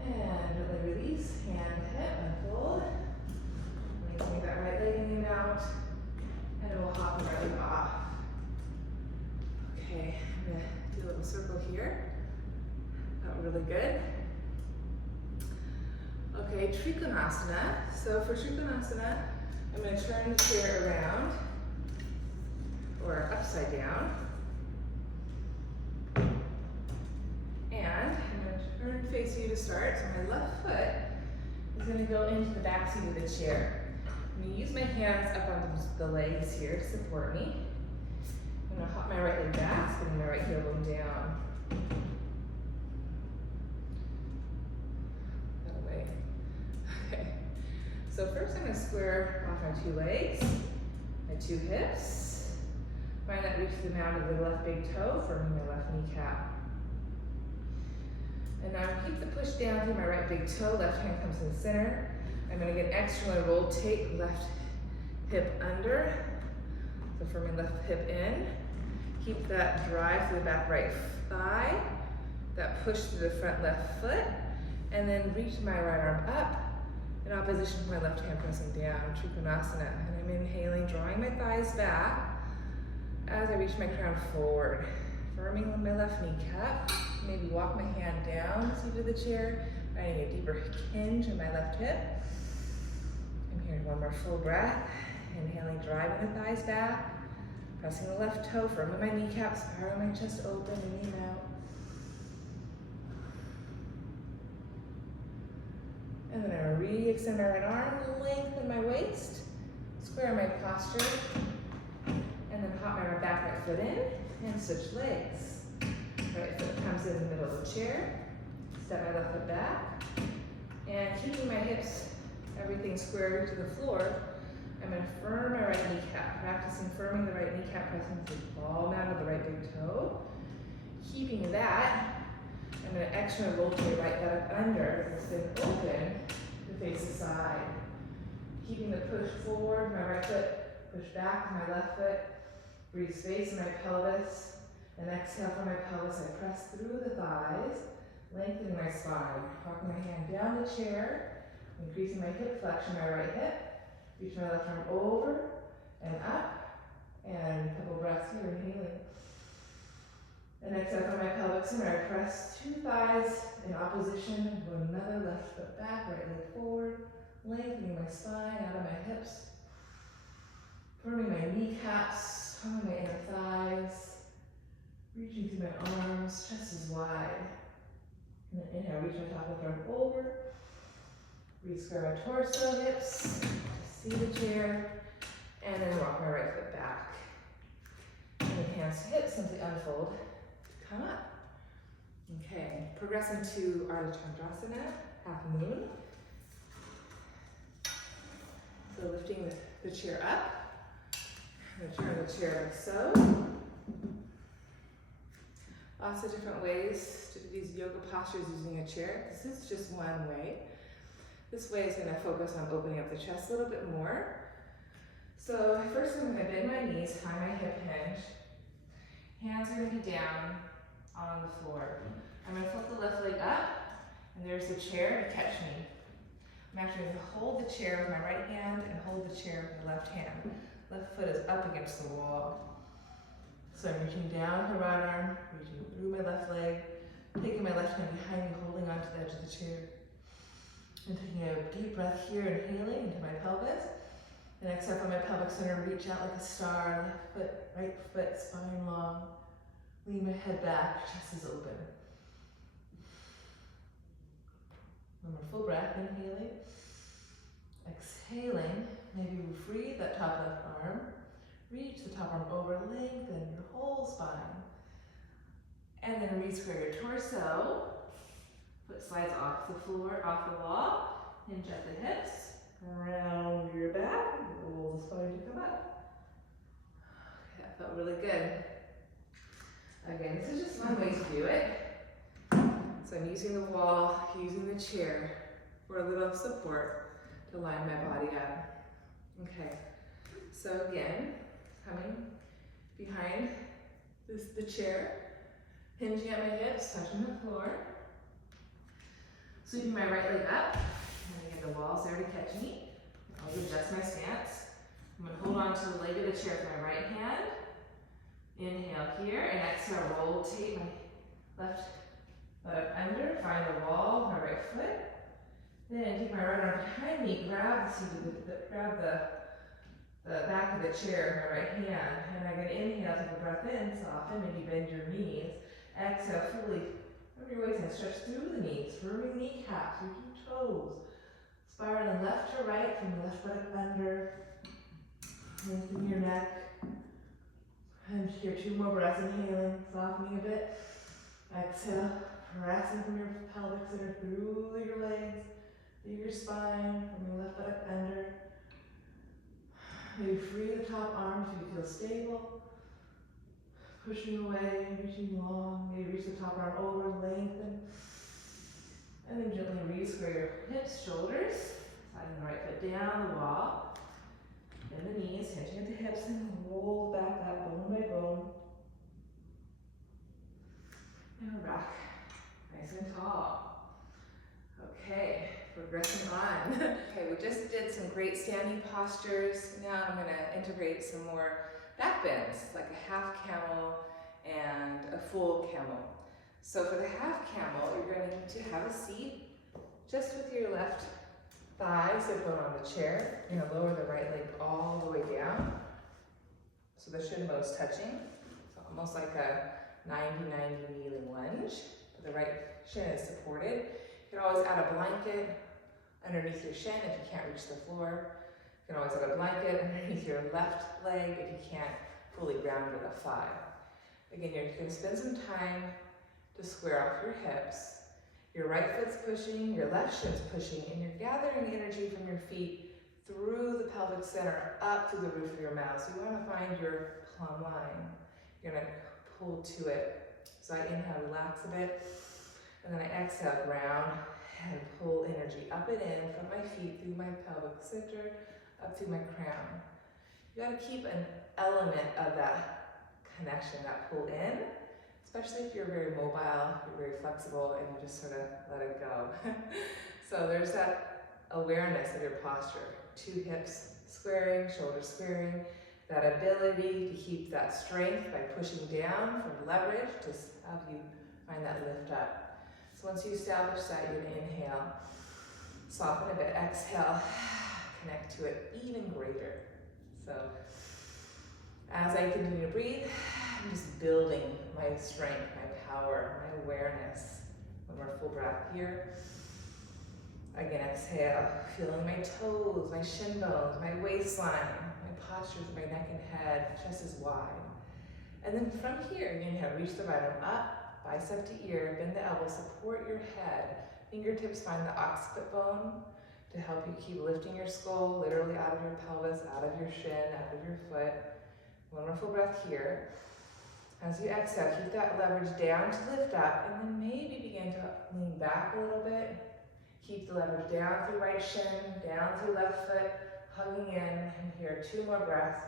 And gently release. Hand, hip, unfold. Maintain that right leg in the amount. And then we'll hop the right leg off. Okay, I'm going to do a little circle here. Felt really good. Okay, Trikonasana. So for Trikonasana, I'm going to turn the chair around, or upside down. And I'm going to turn facing you to start. So my left foot is going to go into the back seat of the chair. I'm going to use my hands up on the legs here to support me. I'm going to hop my right leg back, spinning my right heel bone down. That way. Okay. So first I'm going to square off my 2 legs, my 2 hips. Find that reach to the mound of the left big toe, firming my left kneecap. And now keep the push down through my right big toe, left hand comes in the center. I'm going to get externally rotate left hip under, so firming left hip in. Keep that drive through the back right thigh, that push through the front left foot, And then reach my right arm up in opposition to my left hand pressing down, Trikonasana. And I'm inhaling, drawing my thighs back as I reach my crown forward. Firming my left kneecap. Maybe walk my hand down, seat of the chair, finding a deeper hinge in my left hip. And here's one more full breath. Inhaling, driving the thighs back. Pressing the left toe, firming my kneecap, spiraling my chest open, leaning out. And then I re-extend my right arm, lengthen my waist, square my posture, and then hop my back right foot in and switch legs. Right foot comes in the middle of the chair, step my left foot back, and keeping my hips, everything squared to the floor, I'm going to firm my right kneecap, practicing firming the right kneecap, pressing to the ball down to the right big toe. Keeping that, I'm going to extra rotate right buttock under, it's been open to face the side. Keeping the push forward, my right foot, push back my left foot, breathe space in my pelvis, and exhale from my pelvis, I press through the thighs, lengthening my spine, walking my hand down the chair, increasing my hip flexion, my right hip, reach my left arm over and up, and a couple breaths here, inhaling. And exhale from my pelvic center, I press two thighs in opposition, go another left foot back, right leg forward, lengthening my spine out of my hips, firming my kneecaps, firming my inner thighs, reaching through my arms, chest is wide. And then inhale, reach my top of the arm over, re-square my torso, hips, see the chair, and then rock my right foot back. And then hands to hips, simply unfold, come up. Okay, progressing to Ardha Chandrasana, half moon. So lifting the chair up, I'm going to turn the chair like so. Lots of different ways to do these yoga postures using a chair. This is just one way. This way is going to focus on opening up the chest a little bit more. So first I'm going to bend my knees, find my hip hinge. Hands are going to be down on the floor. I'm going to flip the left leg up, and there's the chair to catch me. I'm actually going to hold the chair with my right hand and hold the chair with my left hand. Left foot is up against the wall. So I'm reaching down with my right arm, reaching through my left leg, taking my left hand behind me, holding onto the edge of the chair. And taking a deep breath here, inhaling into my pelvis. And exhale from my pelvic center, reach out like a star, left foot, right foot, spine long. Lean my head back, chest is open. One more full breath, inhaling. Exhaling, maybe we free that top left arm. Reach the top arm over, lengthen your whole spine. And then re-square your torso. Foot slides off the floor, off the wall. Hinge at the hips. Round your back. Roll the spine to come up. Okay, that felt really good. Again, this is just one way to do it. So I'm using the wall, using the chair for a little support to line my body up. Okay, so again, coming behind the chair, hinging at my hips, touching the floor. Sweeping my right leg up, and again the wall's there to catch me. I'll adjust my stance. I'm going to hold on to the leg of the chair with my right hand. Inhale here, and exhale, rotate my left foot under, find the wall, my right foot. Then take my right arm behind me, grab the back of the chair with my right hand. And I'm going to inhale, take a breath in, soften, maybe bend your knees. Exhale, fully from your waist and stretch through the knees, firming kneecaps, reaching toes. Spiraling left to right from the left buttock under. Lengthen your neck. And here, two more breaths, inhaling, softening a bit. Exhale, pressing from your pelvic center through your legs, through your spine, from your left buttock under. Maybe free the top arm so you feel stable. Pushing away, reaching long, maybe reach the top arm over, lengthen. And then gently re-square your hips, shoulders, sliding the right foot down the wall. Bend the knees, hinging at the hips, and roll back up, bone by bone. And we're back, nice and tall. Okay, progressing on. Okay, we just did some great standing postures. Now I'm going to integrate some more back bends, like a half camel and a full camel. So for the half camel, you're going to need to have a seat just with your left thigh sit bone on the chair. You're going to lower the right leg all the way down, so the shin bone's touching. So almost like a 90-90 kneeling lunge. The right shin is supported. You can always add a blanket underneath your shin if you can't reach the floor. You can always add a blanket underneath your left leg if you can't fully ground with a thigh. Again, you're going to spend some time to square off your hips. Your right foot's pushing, your left shin's pushing, and you're gathering energy from your feet through the pelvic center up through the roof of your mouth. So you want to find your plumb line. You're going to pull to it. So I inhale, relax a bit, and then I exhale, ground, and pull energy up and in from my feet through my pelvic center, up through my crown. You got to keep an element of that connection, that pull in, especially if you're very mobile, you're very flexible, and you just sort of let it go. So there's that awareness of your posture. Two hips squaring, shoulders squaring, that ability to keep that strength by pushing down from leverage to help you find that lift up. So once you establish that, you're going to inhale, soften a bit, exhale, connect to it even greater. So as I continue to breathe, I'm just building my strength, my power, my awareness. One more full breath here. Again, exhale, feeling my toes, my shin bones, my waistline, my postures, my neck and head, chest is wide. And then from here, you inhale, reach the right arm up, bicep to ear, bend the elbow, support your head. Fingertips find the occiput bone to help you keep lifting your skull, literally out of your pelvis, out of your shin, out of your foot. One more full breath here. As you exhale, keep that leverage down to lift up, and then maybe begin to lean back a little bit. Keep the leverage down through right shin, down through left foot, hugging in, and here, 2 more breaths.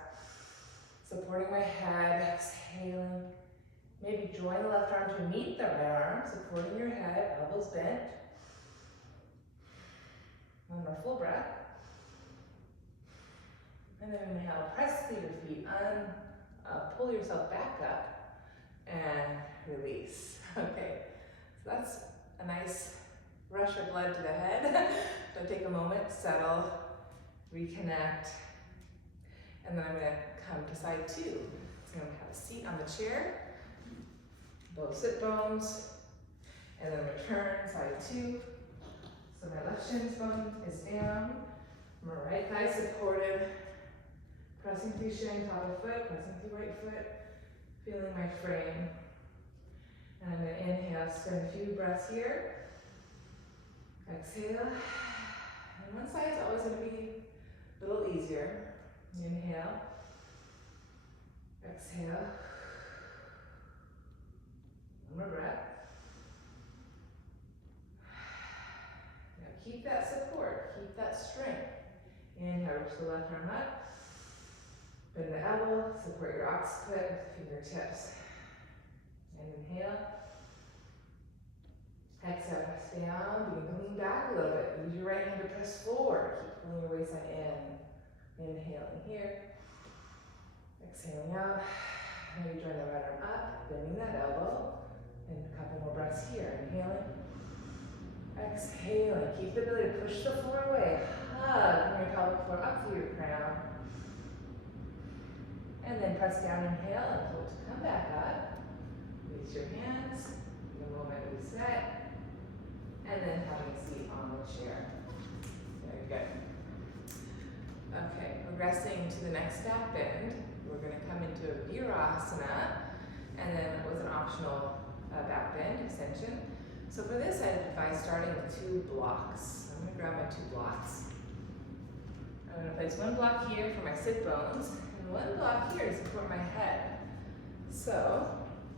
Supporting my head, exhaling. Maybe join the left arm to meet the right arm, supporting your head, elbows bent. One more full breath. And then inhale, press through your feet, pull yourself back up, and release. Okay, so that's a nice rush of blood to the head. So take a moment, settle, reconnect, and then I'm going to come to side 2. So I'm going to have a seat on the chair, both sit bones, and then return, side 2. So my left shin bone is down, my right thigh supported, pressing through shin, top of foot, pressing through right foot, feeling my frame. And I'm going to inhale, spend a few breaths here. Exhale. And one side is always going to be a little easier. Inhale. Exhale. One more breath. Now keep that support, keep that strength. Inhale, reach the left arm up. Bend the elbow, support your occiput with fingertips. And inhale. Exhale, press down, begin to lean back a little bit. Use your right hand to press forward. Keep pulling your waistline in. Inhaling here. Exhaling out. Maybe join the right arm up, bending that elbow. And a couple more breaths here. Inhaling. Exhaling. Keep the ability to push the floor away. Hug from your pelvic floor up through your crown. And then press down, inhale, and pull to come back up. Release your hands. In a moment, reset. And then having a seat on the chair. Very good. Okay, progressing to the next back bend. We're going to come into a virasana, and then with an optional back bend extension. So for this, I advise starting with 2 blocks. I'm going to grab my 2 blocks. I'm going to place 1 block here for my sit bones, and 1 block here to support my head. So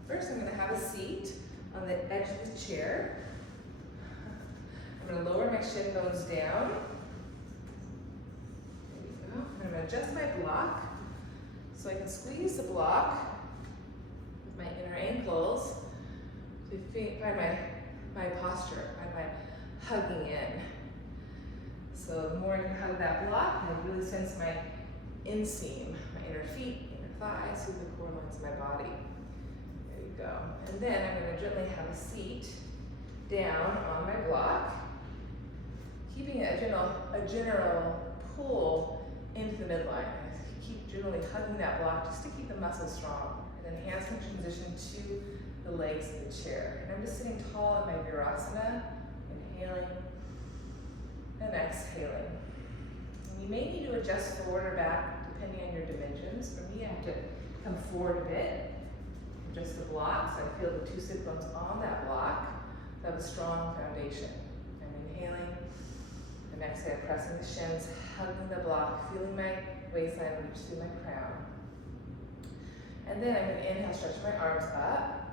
first, I'm going to have a seat on the edge of the chair. I'm going to lower my shin bones down. There we go. I'm going to adjust my block so I can squeeze the block with my inner ankles to find my posture, find my hugging in. So the more you hug that block, I really sense my inseam, my inner feet, inner thighs, through the core lines of my body. There you go. And then I'm going to gently have a seat down on my block, keeping a general pull into the midline. I keep generally hugging that block just to keep the muscles strong. And then hands can transition to the legs of the chair. And I'm just sitting tall in my virasana, inhaling and exhaling. And you may need to adjust forward or back depending on your dimensions. For me, I have to come forward a bit, adjust the block so I feel the two sit bones on that block. So I have a strong foundation. I'm inhaling and exhale, pressing the shins, hugging the block, feeling my waistline reach through my crown. And then I'm going to inhale, stretch my arms up,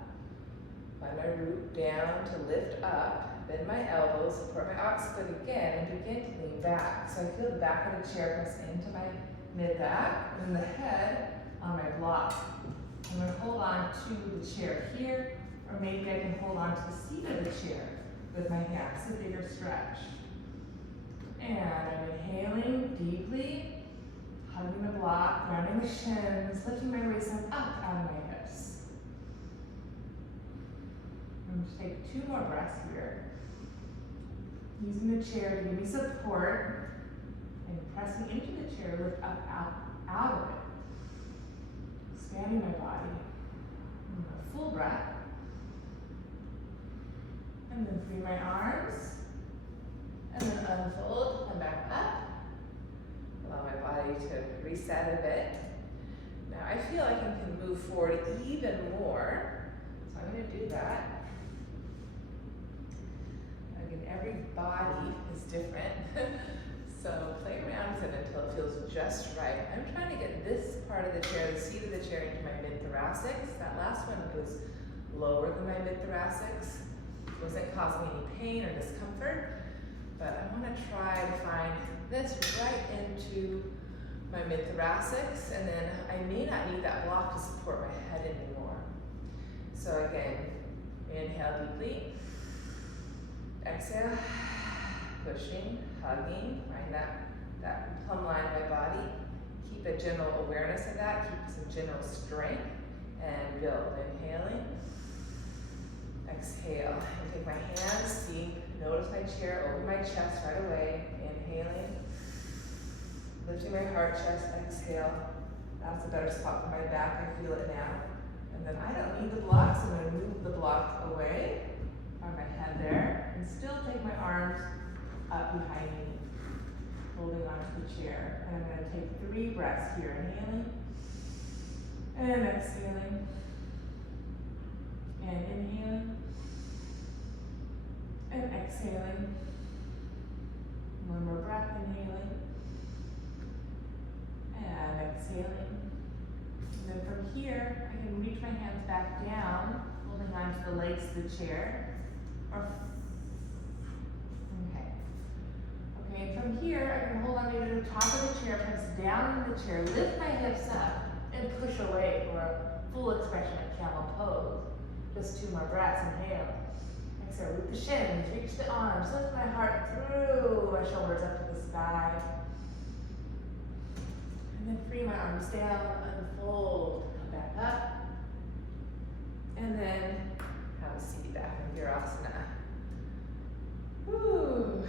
find my root down to lift up, bend my elbows, support my occiput again, and begin to lean back. So I feel the back of the chair press into my mid-back, and the head on my block. I'm going to hold on to the chair here, or maybe I can hold on to the seat of the chair with my hands, a bigger stretch. And I'm inhaling deeply, hugging the block, grounding the shins, lifting my waistline up out of my hips. I'm going to take 2 more breaths here. Using the chair to give me support and pressing into the chair, lift up out of it. Expanding my body. A full breath. And then free my arms. And then unfold, come back up. Allow my body to reset a bit. Now I feel like I can move forward even more. So I'm going to do that. Again, every body is different. So play around with it until it feels just right. I'm trying to get this part of the chair, the seat of the chair, into my mid-thoracics. That last one was lower than my mid-thoracics. It wasn't causing any pain or discomfort. But I want to try to find this right into my mid-thoracics, and then I may not need that block to support my head anymore. So again, inhale deeply, exhale, pushing, hugging, find that plumb line of my body. Keep a general awareness of that, keep some general strength, and build. Inhaling, exhale, and take my hands, see, notice my chair, open my chest right away, inhaling, lifting my heart, chest, exhale. That's a better spot for my back, I feel it now. And then I don't need the block, so I'm going to move the block away, find my head there, and still take my arms up behind me, holding onto the chair. And I'm going to take 3 breaths here, inhaling, and exhaling, and inhaling, and exhaling. 1 more breath, inhaling, and exhaling. And then from here, I can reach my hands back down, holding onto the legs of the chair. Okay, and from here, I can hold on maybe to the top of the chair, press down in the chair, lift my hips up, and push away for a full expression of camel pose. Just 2 more breaths, inhale. Exhale, root the shins, reach the arms, lift my heart through my shoulders up to the sky. And then free my arms down, unfold, come back up. And then have a seat back in virasana. Woo.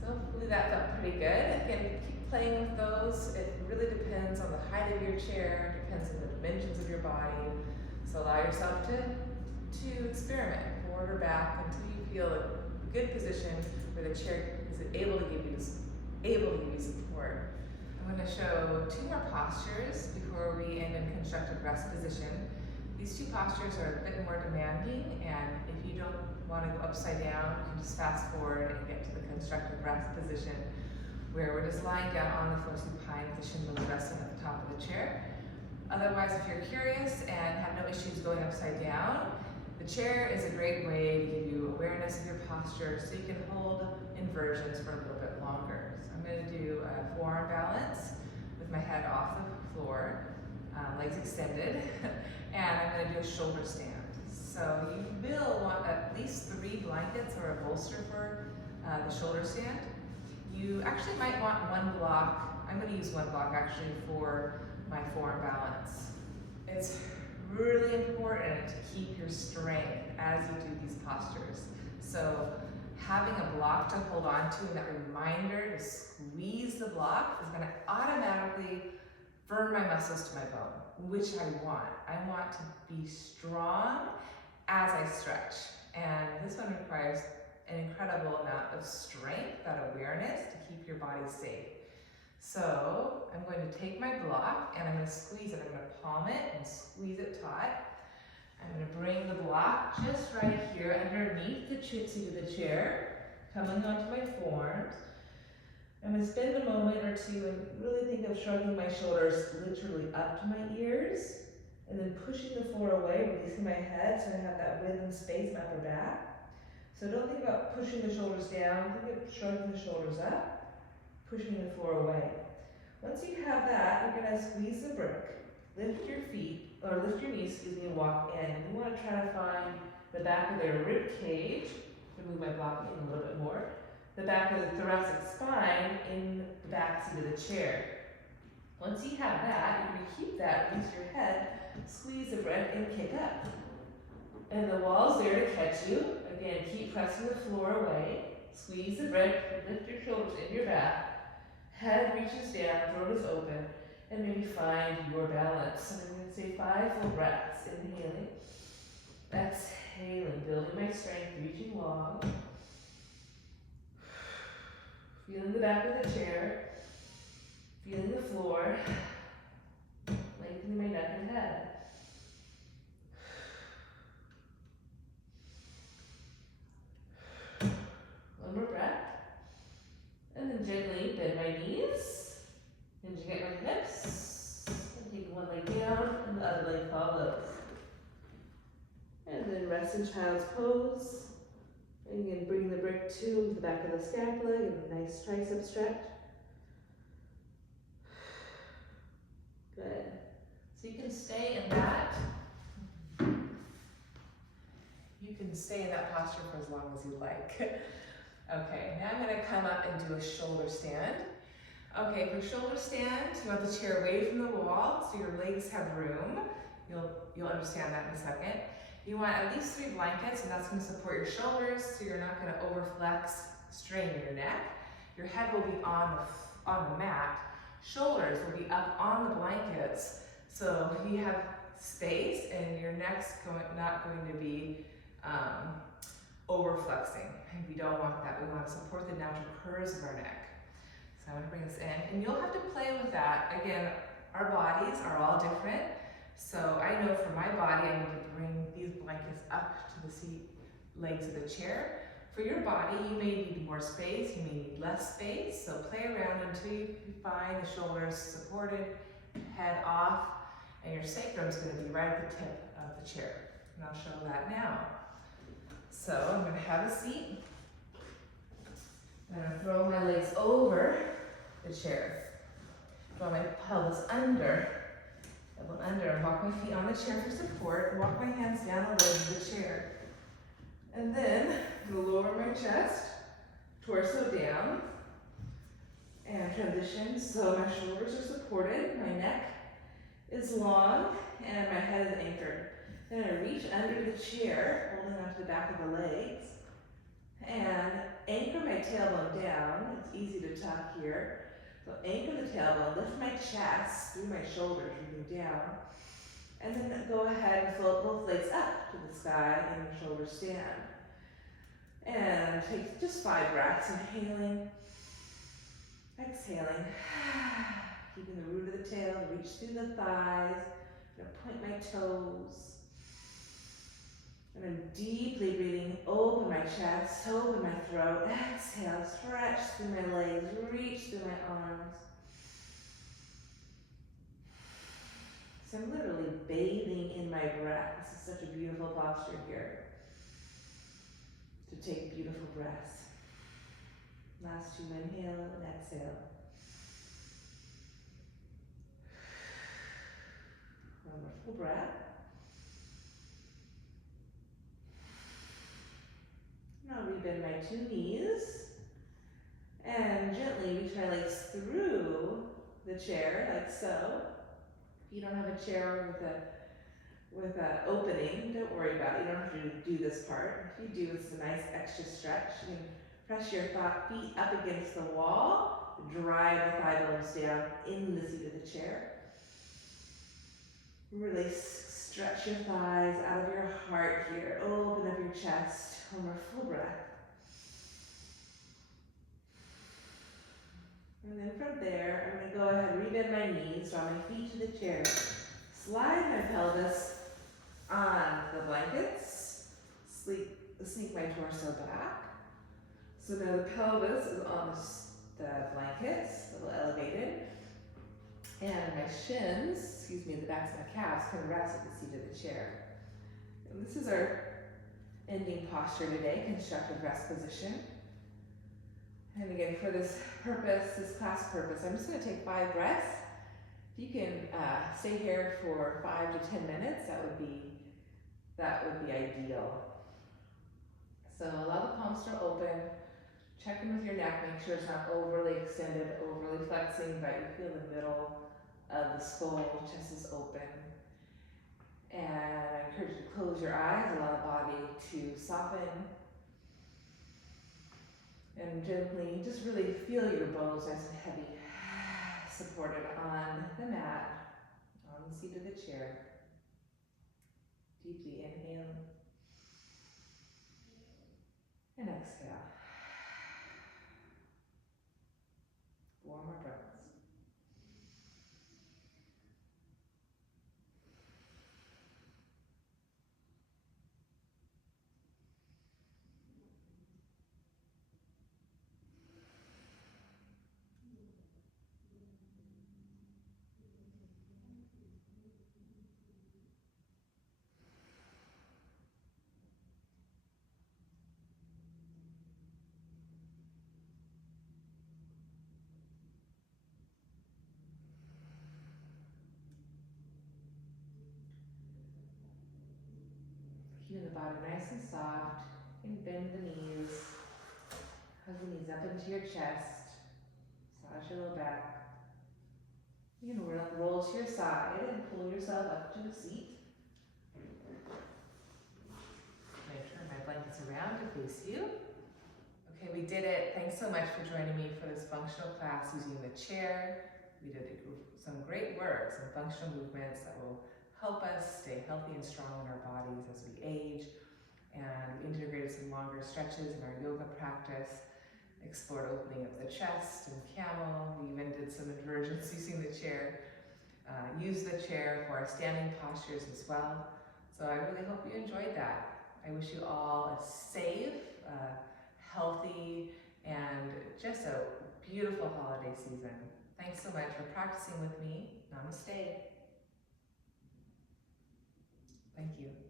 So hopefully that felt pretty good. Again, keep playing with those. It really depends on the height of your chair, depends on the dimensions of your body. So allow yourself to experiment forward or back until you feel a good position where the chair is able to give you support. I'm going to show 2 more postures before we end in constructive rest position. These 2 postures are a bit more demanding, and if you don't want to go upside down, you can just fast forward and get to the constructive rest position, where we're just lying down on the floor supine with the shin bones resting at the top of the chair. Otherwise, if you're curious and have no issues going upside down, the chair is a great way to give you awareness of your posture so you can hold inversions for a little bit longer. So I'm going to do a forearm balance with my head off the floor, legs extended, and I'm going to do a shoulder stand. So you will want at least 3 blankets or a bolster for the shoulder stand. You actually might want 1 block. I'm going to use 1 block actually for my forearm balance. It's really important to keep your strength as you do these postures. So having a block to hold on to and that reminder to squeeze the block is going to automatically firm my muscles to my bone, which I want. I want to be strong as I stretch. And this one requires an incredible amount of strength, that awareness to keep your body safe. So I'm going to take my block and I'm going to squeeze it. I'm going to palm it and squeeze it taut. I'm going to bring the block just right here underneath the seat of the chair, coming onto my forearms. I'm going to spend a moment or two and really think of shrugging my shoulders literally up to my ears, and then pushing the floor away, releasing my head so I have that width and space in my upper back. So don't think about pushing the shoulders down, think of shrugging the shoulders up, pushing the floor away. Once you have that, you're going to squeeze the brick, lift your feet, or lift your knees, and walk in. You want to try to find the back of their rib cage. I'm going to move my block in a little bit more. The back of the thoracic spine in the back seat of the chair. Once you have that, you're going to keep that, release your head, squeeze the brick, and kick up. And the wall's there to catch you. Again, keep pressing the floor away. Squeeze the brick, lift your shoulders in your back. Head reaches down, throat is open, and maybe find your balance. And I'm going to say 5 full breaths. Inhaling, exhaling, building my strength, reaching long. Feeling the back of the chair, feeling the floor, lengthening my neck and head. One more breath. And then gently bend my knees, hinging at my hips, and take one leg down and the other leg follows. And then rest in child's pose. And again, bring the brick to the back of the scapula, give a nice tricep stretch. Good. So you can stay in that. You can stay in that posture for as long as you like. Okay, now I'm going to come up and do a shoulder stand. Okay, for shoulder stand, you want the chair away from the wall so your legs have room. You'll understand that in a second. You want at least 3 blankets, and that's going to support your shoulders so you're not going to overflex, strain your neck. Your head will be on the mat. Shoulders will be up on the blankets, so you have space and your neck's not going to be overflexing. And we don't want that. We want to support the natural curves of our neck. So I'm going to bring this in, and you'll have to play with that. Again, our bodies are all different. So I know for my body, I need to bring these blankets up to the seat legs of the chair. For your body, you may need more space, you may need less space. So play around until you find the shoulders supported, head off, and your sacrum's going to be right at the tip of the chair. And I'll show that now. So I'm going to have a seat. I'm going to throw my legs over the chair. Draw my pelvis under. Elbow under, and walk my feet on the chair for support, and walk my hands down the legs of the chair. And then I'm going to lower my chest, torso down, and transition so my shoulders are supported, my neck is long, and my head is anchored. Then I reach under the chair, holding onto the back of the legs, and anchor my tailbone down. It's easy to tuck here. So anchor the tailbone, lift my chest through my shoulders, moving down, and then go ahead and float both legs up to the sky in your shoulder stand. And take just 5 breaths, inhaling, exhaling, keeping the root of the tail, reach through the thighs, I'm going to point my toes. And I'm deeply breathing, open my chest, open my throat, exhale, stretch through my legs, reach through my arms. So I'm literally bathing in my breath. This is such a beautiful posture here. To take beautiful breaths. Last 2, inhale and exhale. One more full breath. rebend my two knees. And gently reach my legs through the chair, like so. If you don't have a chair with an opening, don't worry about it. You don't have to do this part. If you do, it's a nice extra stretch. You can press your feet up against the wall, drive the thigh bones down in the seat of the chair. Really stretch your thighs out of your heart here. Open up your chest. One more full breath. And then from there, I'm going to go ahead and rebend my knees, draw my feet to the chair, slide my pelvis on the blankets, sneak my torso back. So now the pelvis is on the blankets, a little elevated. And my shins, the backs of my calves can rest at the seat of the chair. And this is our ending posture today, constructive rest position. And again, for this purpose, this class purpose, I'm just going to take 5 breaths. If you can stay here for 5 to 10 minutes, that would be ideal. So allow the palms to open. Check in with your neck. Make sure it's not overly extended, overly flexing, but you feel the middle of the skull, chest is open. And I encourage you to close your eyes, allow the body to soften. And gently, just really feel your bones nice and heavy, supported on the mat, on the seat of the chair. Deeply inhale and exhale. 4 more breaths. Keeping the body nice and soft. You can bend the knees. Hug the knees up into your chest. Massage your low back. You can roll to your side and pull yourself up to the seat. I'm going to turn my blankets around to face you. Okay, we did it. Thanks so much for joining me for this functional class using the chair. We did some great work, some functional movements that will help us stay healthy and strong in our bodies as we age. And we integrated some longer stretches in our yoga practice, explored opening up the chest and camel. We even did some inversions using the chair, used the chair for our standing postures as well. So I really hope you enjoyed that. I wish you all a safe, healthy, and just a beautiful holiday season. Thanks so much for practicing with me. Namaste. Thank you.